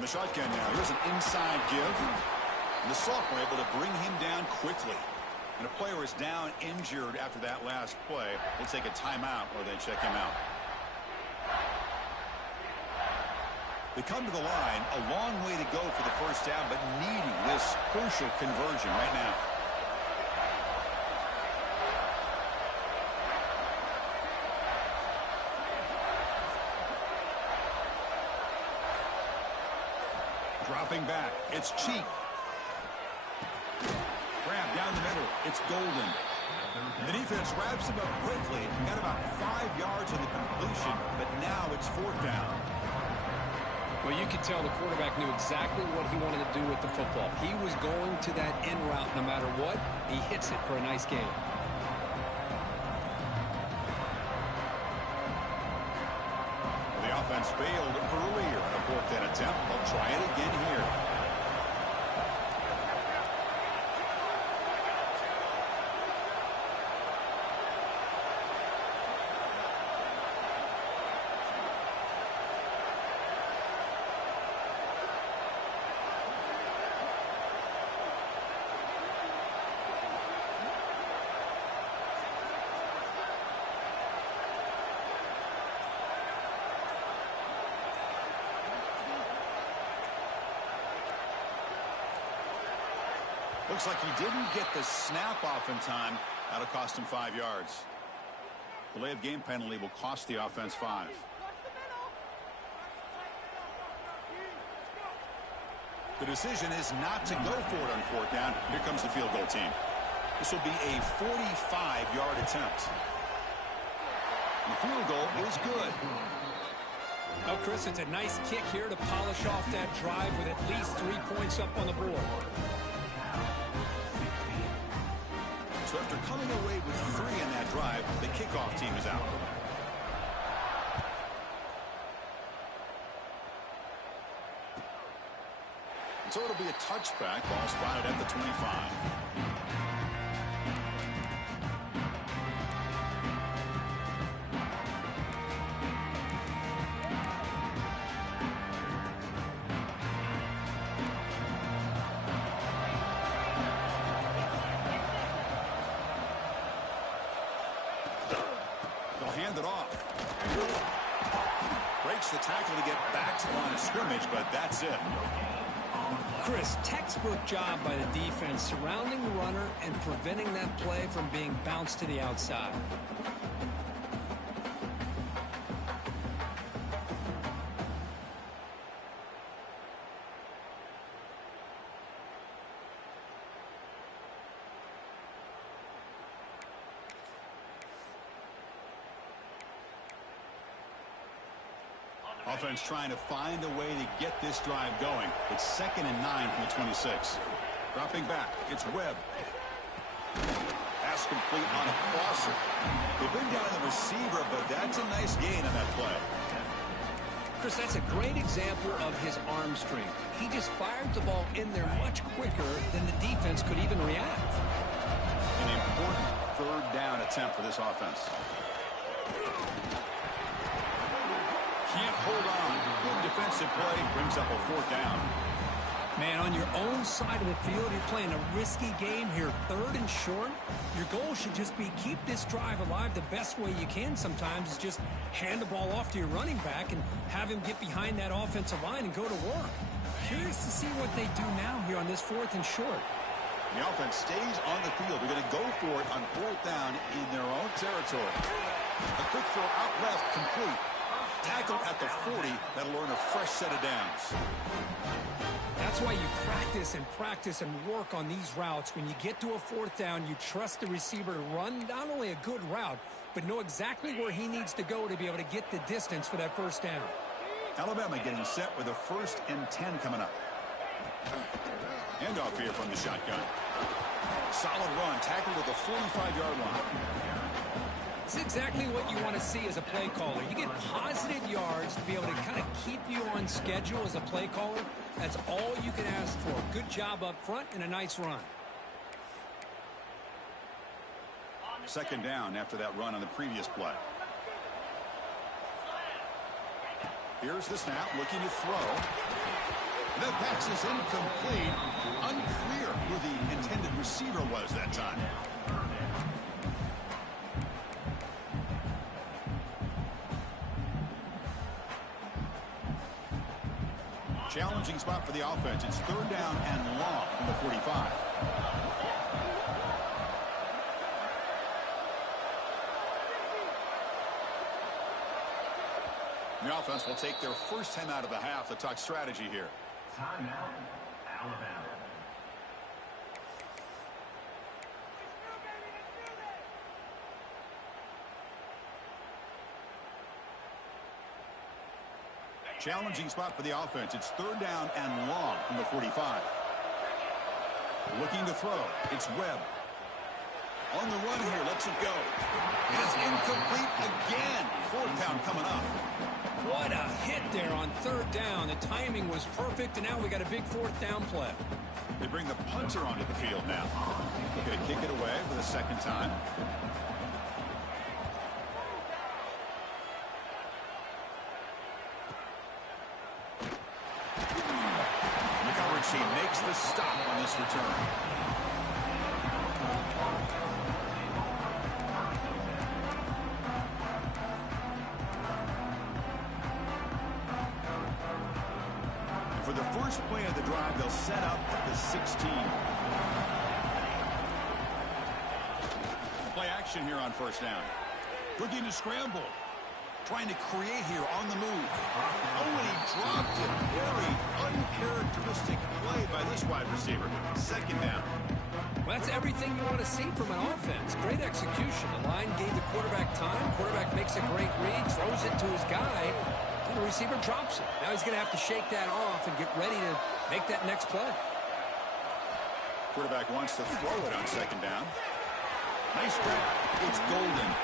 From the shotgun now, here's an inside give. And the sophomore able to bring him down quickly. And a player is down injured after that last play. They take a timeout or they check him out. They come to the line, a long way to go for the first down, but needing this crucial conversion right now. Dropping back, it's Cheek. Grab down the middle, it's Golden. The defense wraps him up quickly. Got about 5 yards on the completion, but now it's fourth down. Well, you could tell the quarterback knew exactly what he wanted to do with the football. He was going to that in route no matter what. He hits it for a nice gain. The offense failed earlier on a fourth down attempt. They'll try it again here. Looks like he didn't get the snap off in time. That'll cost him 5 yards. Delay of game penalty will cost the offense 5. The decision is not to go for it on fourth down. Here comes the field goal team. This will be a 45-yard attempt. The field goal is good. Well, Chris, it's a nice kick here to polish off that drive with at least 3 points up on the board. So after coming away with 3 in that drive, the kickoff team is out. And so it'll be a touchback. Ball spotted at the 25. Hand it off. Breaks the tackle to get back to the line of scrimmage, but that's it. Chris, textbook job by the defense surrounding the runner and preventing that play from being bounced to the outside. Offense trying to find a way to get this drive going. It's 2nd and 9 from the 26. Dropping back, it's Webb. Pass complete on a crosser. They bring down the receiver, but that's a nice gain on that play. Chris, that's a great example of his arm strength. He just fired the ball in there much quicker than the defense could even react. An important third down attempt for this offense. Can't hold on. Good defensive play. Brings up a fourth down. Man, on your own side of the field, you're playing a risky game here. 3rd and short. Your goal should just be keep this drive alive the best way you can sometimes is just hand the ball off to your running back and have him get behind that offensive line and go to work. Curious to see what they do now here on this 4th and short. The offense stays on the field. They're going to go for it on 4th down in their own territory. A quick throw out left, complete. Tackle at the 40. That'll earn a fresh set of downs. That's why you practice and work on these routes. When you get to a 4th down, you trust the receiver to run not only a good route, but know exactly where he needs to go to be able to get the distance for that 1st down. Alabama getting set with a 1st and 10 coming up. Handoff here from the shotgun. Solid run, tackled at the 45-yard line. It's exactly what you want to see as a play caller. You get positive yards to be able to kind of keep you on schedule as a play caller. That's all you can ask for. Good job up front and a nice run. 2nd down after that run on the previous play. Here's the snap, looking to throw. The pass is incomplete. Unclear who the intended receiver was that time. Challenging spot for the offense. It's third down and long from the 45. The offense will take their first time out of the half to talk strategy here. Timeout, Alabama. Challenging spot for the offense. It's third down and long from the 45. Looking to throw. It's Webb. On the run here. Lets it go. It is incomplete again. Fourth down coming up. What a hit there on third down. The timing was perfect, and now we got a big fourth down play. They bring the punter onto the field now. They're going to kick it away for the second time. She makes the stop on this return. And for the first play of the drive, they'll set up at the 16. Play action here on first down. Looking to scramble. Trying to create here on the move. Oh, and he dropped it. Very uncharacteristic play by this wide receiver. Second down. Well, that's everything you want to see from an offense. Great execution. The line gave the quarterback time. Quarterback makes a great read, throws it to his guy, and the receiver drops it. Now he's going to have to shake that off and get ready to make that next play. Quarterback wants to throw it on second down. Nice grab. It's Golden.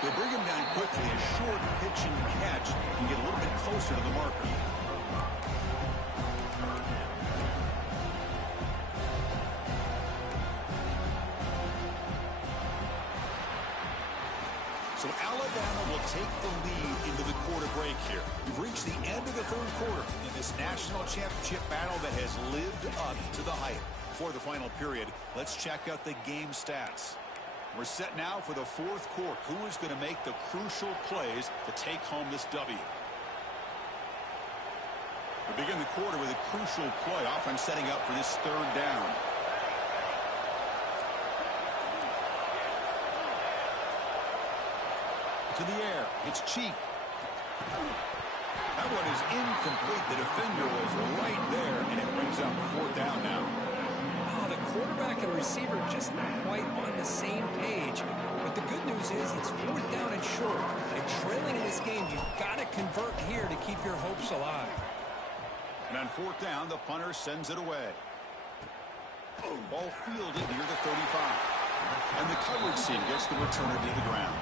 They bring him down quickly. A short pitch and catch can get a little bit closer to the marker. So Alabama will take the lead into the quarter break here. We've reached the end of the third quarter in this national championship battle that has lived up to the hype. For the final period, let's check out the game stats. We're set now for the fourth quarter. Who is going to make the crucial plays to take home this W? We begin the quarter with a crucial play, offense setting up for this third down. To the air. It's Cheek. That one is incomplete. The defender was right there, and it brings up fourth down now. The quarterback and receiver just not quite on the same page. But the good news is it's fourth down and short. And trailing in this game, you've got to convert here to keep your hopes alive. And on fourth down, the punter sends it away. Ball fielded near the 35. And the coverage team gets the returner to the ground.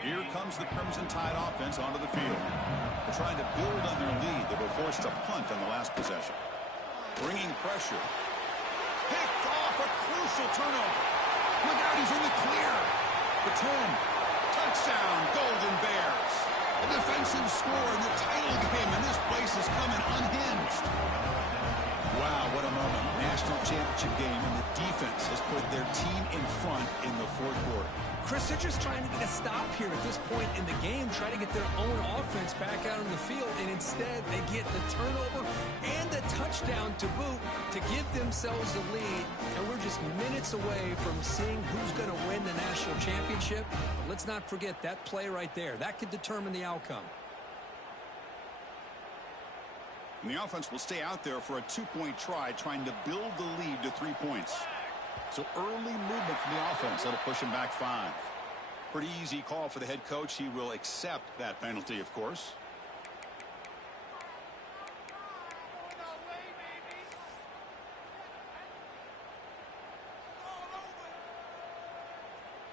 Here comes the Crimson Tide offense onto the field. They're trying to build on their lead. They were forced to punt on the last possession. Bringing pressure. Picked off, a crucial turnover. Look out, he's in the clear. The 10. Touchdown, Golden Bears. A defensive score in the title game, and this place is coming unhinged. Wow, what a moment. National championship game, and the defense has put their team in front in the fourth quarter. Chris, they're just trying to get a stop here at this point in the game, trying to get their own offense back out on the field, and instead they get the turnover and the touchdown to boot to give themselves the lead, and we're just minutes away from seeing who's going to win the national championship. But let's not forget that play right there. That could determine the outcome. And the offense will stay out there for a two-point try, trying to build the lead to 3 points. So early movement from the offense. That'll push him back 5. Pretty easy call for the head coach. He will accept that penalty, of course.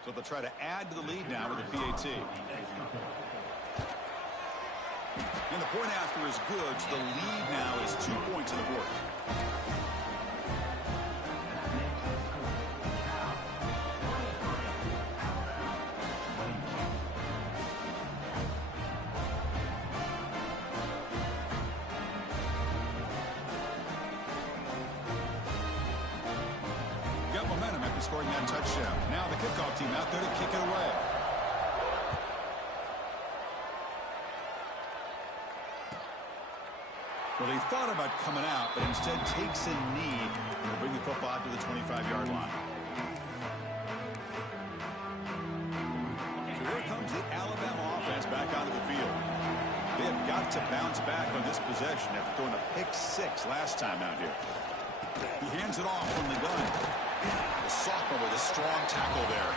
So they'll try to add to the lead now with the PAT. And the point after is good. So the lead now is 2 points in the fourth. scoring that touchdown. Now the kickoff team out there to kick it away. Well, he thought about coming out, but instead takes a knee and will bring the football to the 25-yard line. So here comes the Alabama offense back onto the field. They have got to bounce back on this possession after throwing a pick six last time out here. He hands it off from the gun. The sophomore with a strong tackle there.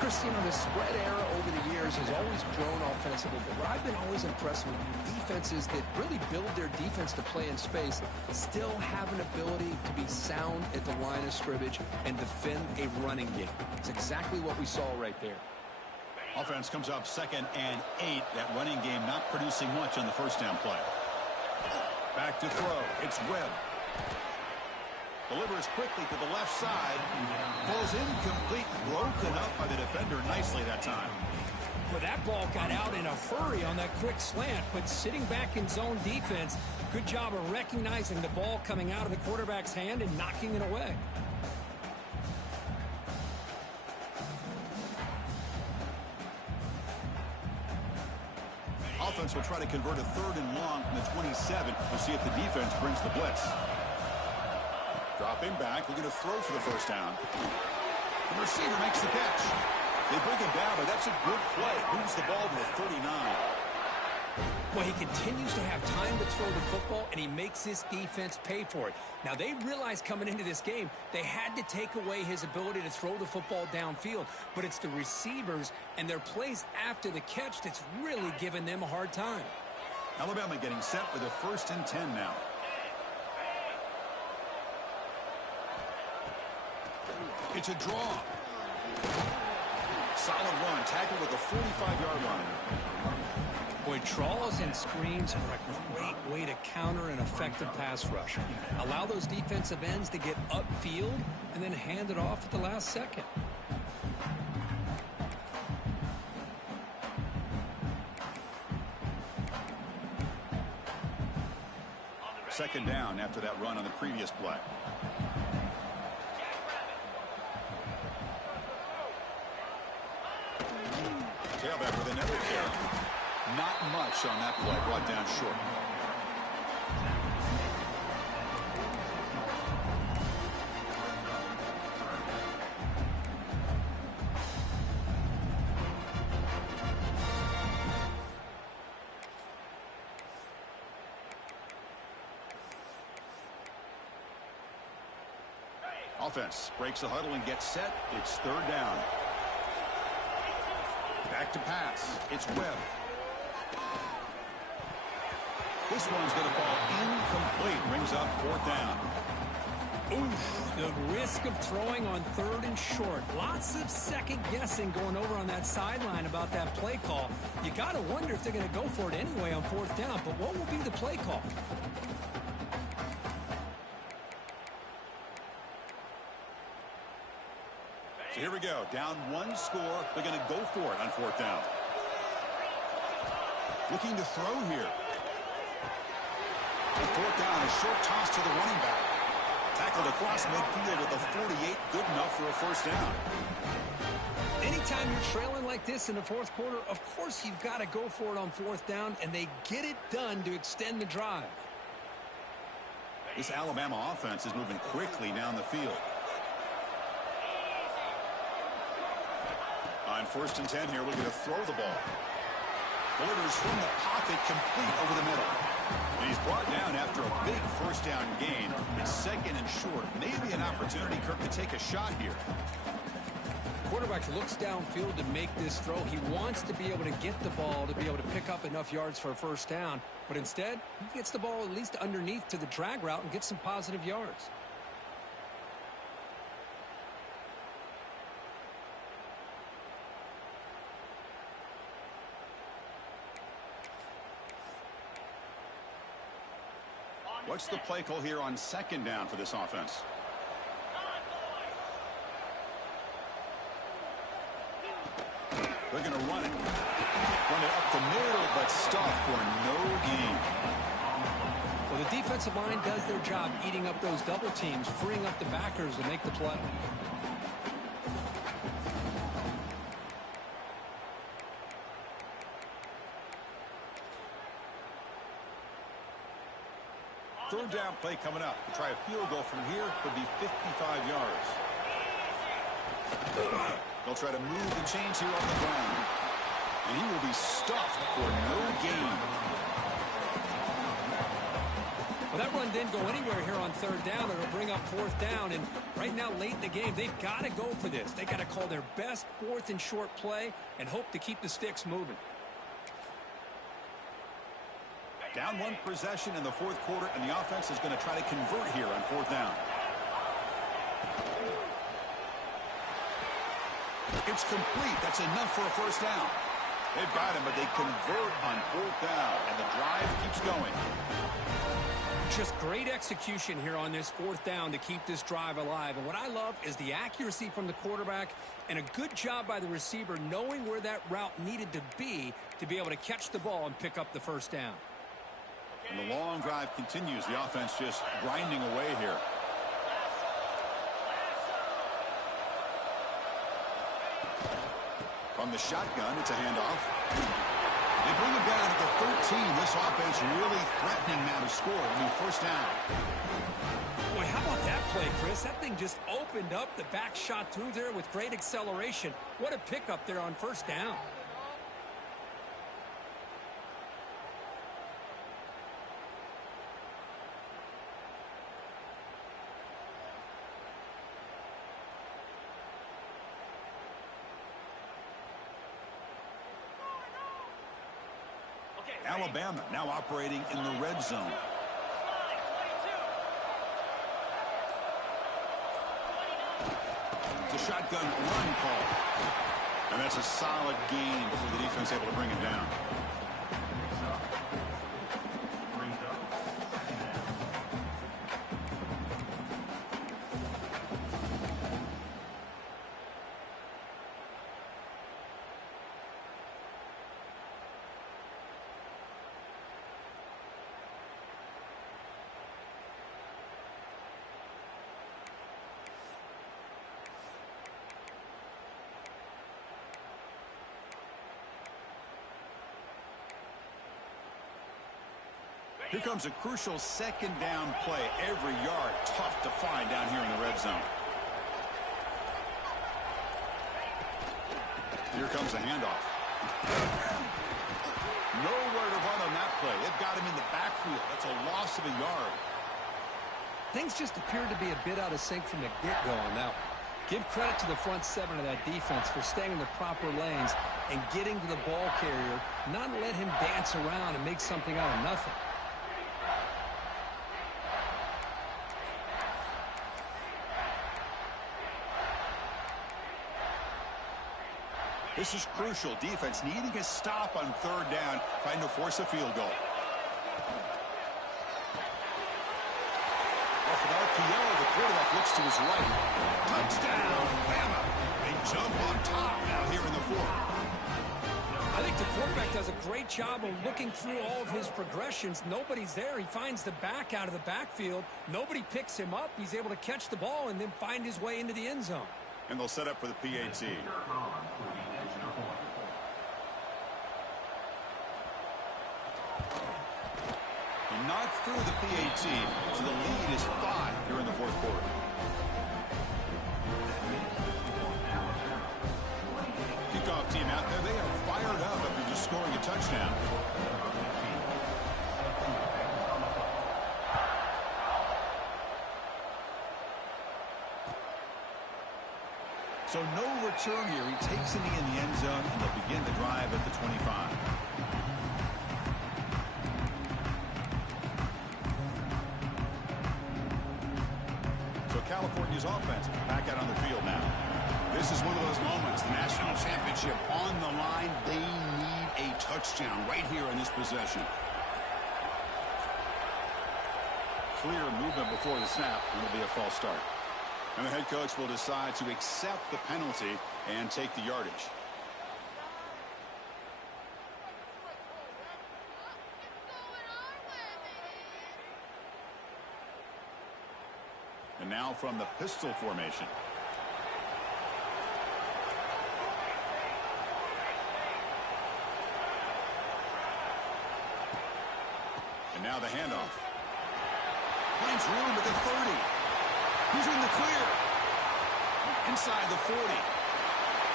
Chris, you know, the spread era over the years has always grown offensively, but what I've been always impressed with defenses that really build their defense to play in space still have an ability to be sound at the line of scrimmage and defend a running game. It's exactly what we saw right there. Offense comes up 2nd and 8. That running game not producing much on the first down play. Back to throw. It's Webb. Delivers quickly to the left side. Falls incomplete. Broken up by the defender nicely that time. Well, that ball got out in a hurry on that quick slant, but sitting back in zone defense, good job of recognizing the ball coming out of the quarterback's hand and knocking it away. Offense will try to convert a 3rd and long from the 27. We'll see if the defense brings the blitz. Dropping back, looking to throw for the first down. The receiver makes the catch. They bring him down, but that's a good play. Moves the ball to the 39. Well, he continues to have time to throw the football, and he makes this defense pay for it. Now, they realized coming into this game, they had to take away his ability to throw the football downfield, but it's the receivers and their plays after the catch that's really giving them a hard time. Alabama getting set with a 1st and 10 now. It's a draw. Solid run, tackled with a 45-yard line. Boy, draws and screens are a great way to counter an effective pass rush. Allow those defensive ends to get upfield and then hand it off at the last second. 2nd down after that run on the previous play. Tailback with another carry. Not much on that play, brought down short. Offense breaks the huddle and gets set. It's 3rd down. Back to pass. It's Webb. This one's going to fall incomplete. Brings up 4th down. Oof, the risk of throwing on 3rd and short. Lots of second guessing going over on that sideline about that play call. You got to wonder if they're going to go for it anyway on 4th down, but what will be the play call? So here we go. Down 1 score. They're going to go for it on 4th down. Looking to throw here. The 4th down, a short toss to the running back. Tackled across midfield at the 48. Good enough for a 1st down. Anytime you're trailing like this in the 4th quarter, of course you've got to go for it on 4th down, and they get it done to extend the drive. This Alabama offense is moving quickly down the field. On 1st and 10 here, we're going to throw the ball. Delivers from the pocket, complete over the middle. And he's brought down after a big 1st down gain. It's 2nd and short. Maybe an opportunity, Kirk, to take a shot here. Quarterback looks downfield to make this throw. He wants to be able to get the ball to be able to pick up enough yards for a 1st down. But instead, he gets the ball at least underneath to the drag route and gets some positive yards. What's the play call here on 2nd down for this offense? They're going to run it. Run it up the middle, but stuffed for no gain. Well, the defensive line does their job eating up those double teams, freeing up the backers to make the play. third down play coming up. To try a field goal from here would be 55 yards. They'll try to move the chains here on the ground. And he will be stuffed for no gain. Well, that run didn't go anywhere here on third down. It'll bring up fourth down. And right now, late in the game, they've got to go for this. They got to call their best fourth and short play and hope to keep the sticks moving. Down one possession in the fourth quarter, and the offense is going to try to convert here on fourth down. It's complete. That's enough for a first down. They've got him, but they convert on fourth down, and the drive keeps going. Just great execution here on this fourth down to keep this drive alive. And what I love is the accuracy from the quarterback and a good job by the receiver knowing where that route needed to be able to catch the ball and pick up the first down. And the long drive continues. The offense just grinding away here. From the shotgun, it's a handoff. They bring him down at the 13. This offense really threatening now to score a new first down. Boy, how about that play, Chris? That thing just opened up. The back shot through there with great acceleration. What a pickup there on first down. Alabama now operating in the red zone. It's a shotgun run call. And that's a solid gain before the defense able to bring it down. Here comes a crucial second down play. Every yard tough to find down here in the red zone. Here comes a handoff. Nowhere to run on that play. They've got him in the backfield. That's a loss of a yard. Things just appeared to be a bit out of sync from the get-go on that one. Give credit to the front seven of that defense for staying in the proper lanes and getting to the ball carrier, not let him dance around and make something out of nothing. This is crucial. Defense needing a stop on third down, trying to force a field goal. Off an RPO, the quarterback looks to his right. Touchdown, Bama. They jump on top now here in the fourth. I think the quarterback does a great job of looking through all of his progressions. Nobody's there. He finds the back out of the backfield. Nobody picks him up. He's able to catch the ball and then find his way into the end zone. And they'll set up for the PAT. He knocked through the PAT, so the lead is 5 here in the fourth quarter. Kickoff team out there, they are fired up after just scoring a touchdown. So no return here. He takes it in the end zone, and they'll begin the drive at the 25. So California's offense back out on the field now. This is one of those moments. The national championship on the line. They need a touchdown right here in this possession. Clear movement before the snap, and it'll be a false start. And the head coach will decide to accept the penalty and take the yardage. And now from the pistol formation. And now the handoff. finds room at the 30. He's in the clear. Inside the 40.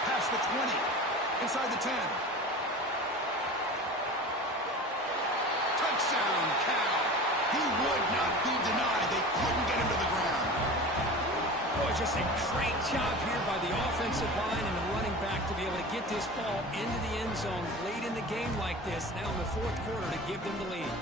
Past the 20. Inside the 10. Touchdown, Cal. He would not be denied. They couldn't get him to the ground. Oh, just a great job here by the offensive line and the running back to be able to get this ball into the end zone late in the game like this, now in the fourth quarter, to give them the lead.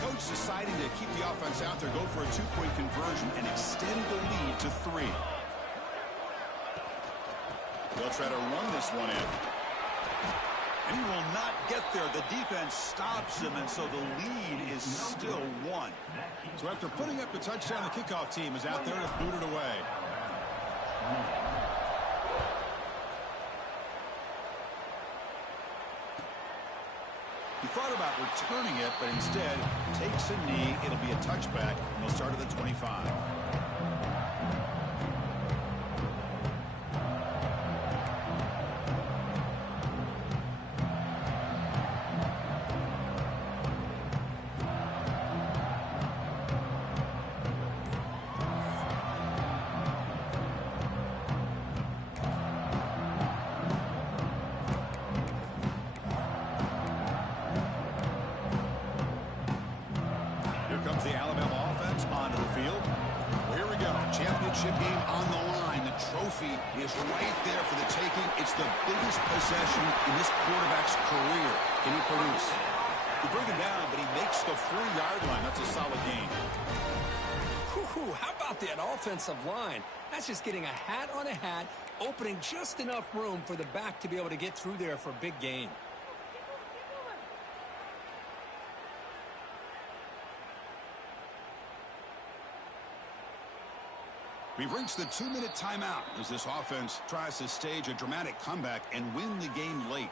Coach deciding to keep the offense out there, go for a two-point conversion, and extend the lead to 3. They'll try to run this one in. And he will not get there. The defense stops him, and so the lead is still 1. So after putting up the touchdown, the kickoff team is out there to boot it away. He thought about returning it, but instead takes a knee. It'll be a touchback, and they'll start at the 25. The Alabama offense onto the field. Well, here we go. Championship game on the line. The trophy is right there for the taking. It's the biggest possession in this quarterback's career. Can he produce? We bring him down, but he makes the 4-yard line. That's a solid gain. How about that offensive line? That's just getting a hat on a hat, opening just enough room for the back to be able to get through there for a big gain. We've reached the 2-minute timeout as this offense tries to stage a dramatic comeback and win the game late.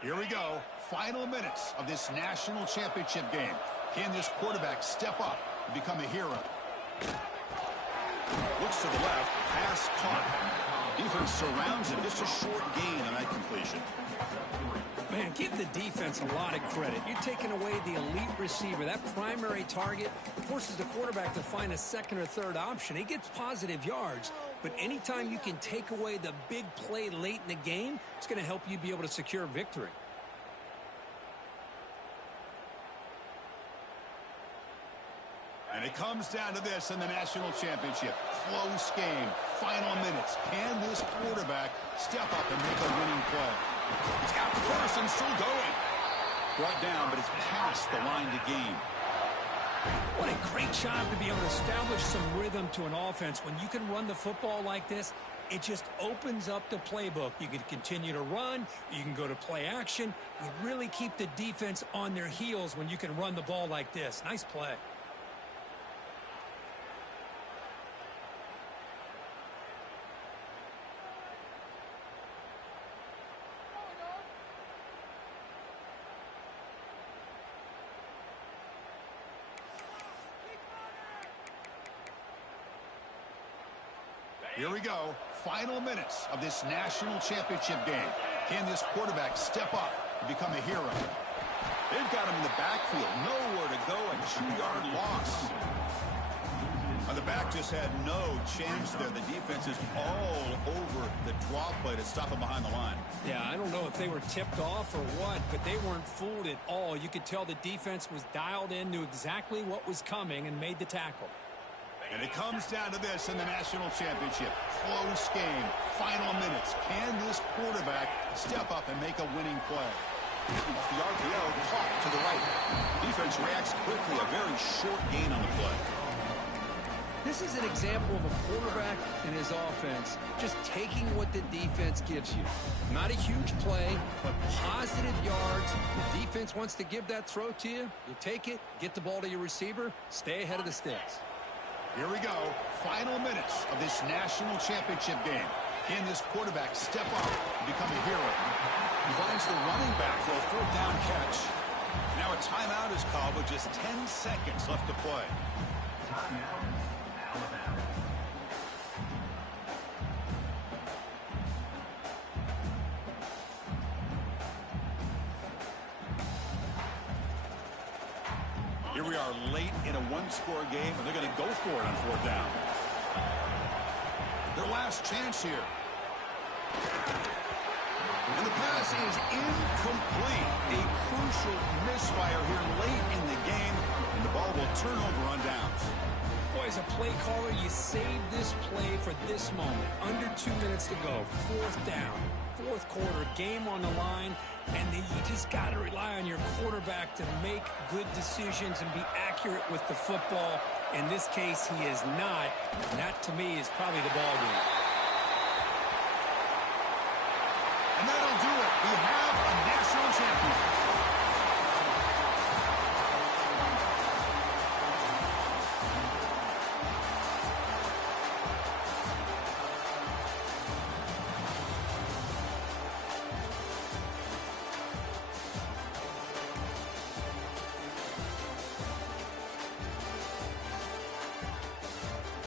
Here we go. Final minutes of this national championship game. Can this quarterback step up and become a hero? Looks to the left. Pass caught. Defense surrounds him. Just a short gain on that completion. Man, give the defense a lot of credit. You're taking away the elite receiver. That primary target forces the quarterback to find a second or third option. He gets positive yards, but anytime you can take away the big play late in the game, it's going to help you be able to secure victory. And it comes down to this in the national championship. Close game. Final minutes. Can this quarterback step up and make a winning play? He's got the first and still going. Brought down, but it's past the line to gain. What a great job to be able to establish some rhythm to an offense. When you can run the football like this, it just opens up the playbook. You can continue to run. You can go to play action. You really keep the defense on their heels when you can run the ball like this. Nice play. Here we go. Final minutes of this national championship game. Can this quarterback step up and become a hero? They've got him in the backfield. Nowhere to go. A 2-yard loss. The back just had no chance there. The defense is all over the draw play to stop him behind the line. Yeah, I don't know if they were tipped off or what, but they weren't fooled at all. You could tell the defense was dialed in, knew exactly what was coming, and made the tackle. And it comes down to this in the national championship. Close game. Final minutes. Can this quarterback step up and make a winning play? Off the RPO, caught to the right. Defense reacts quickly. A very short gain on the play. This is an example of a quarterback and his offense just taking what the defense gives you. Not a huge play, but positive yards. The defense wants to give that throw to you. You take it, get the ball to your receiver, stay ahead of the sticks. Here we go. Final minutes of this national championship game. Can this quarterback step up and become a hero? He finds the running back for a fourth down catch. Now a timeout is called with just 10 seconds left to play. Timeout, Alabama. Here we are late in a one-score game, and they're going to go for it on fourth down. Their last chance here. And the pass is incomplete. A crucial misfire here late in the game, and the ball will turn over on downs. Boy, as a play caller, you save this play for this moment. Under 2 minutes to go. Fourth down. Fourth quarter. Game on the line. And then you just got to rely on your quarterback to make good decisions and be accurate with the football. In this case, he is not. And that, to me, is probably the ball game. And that'll do it. We have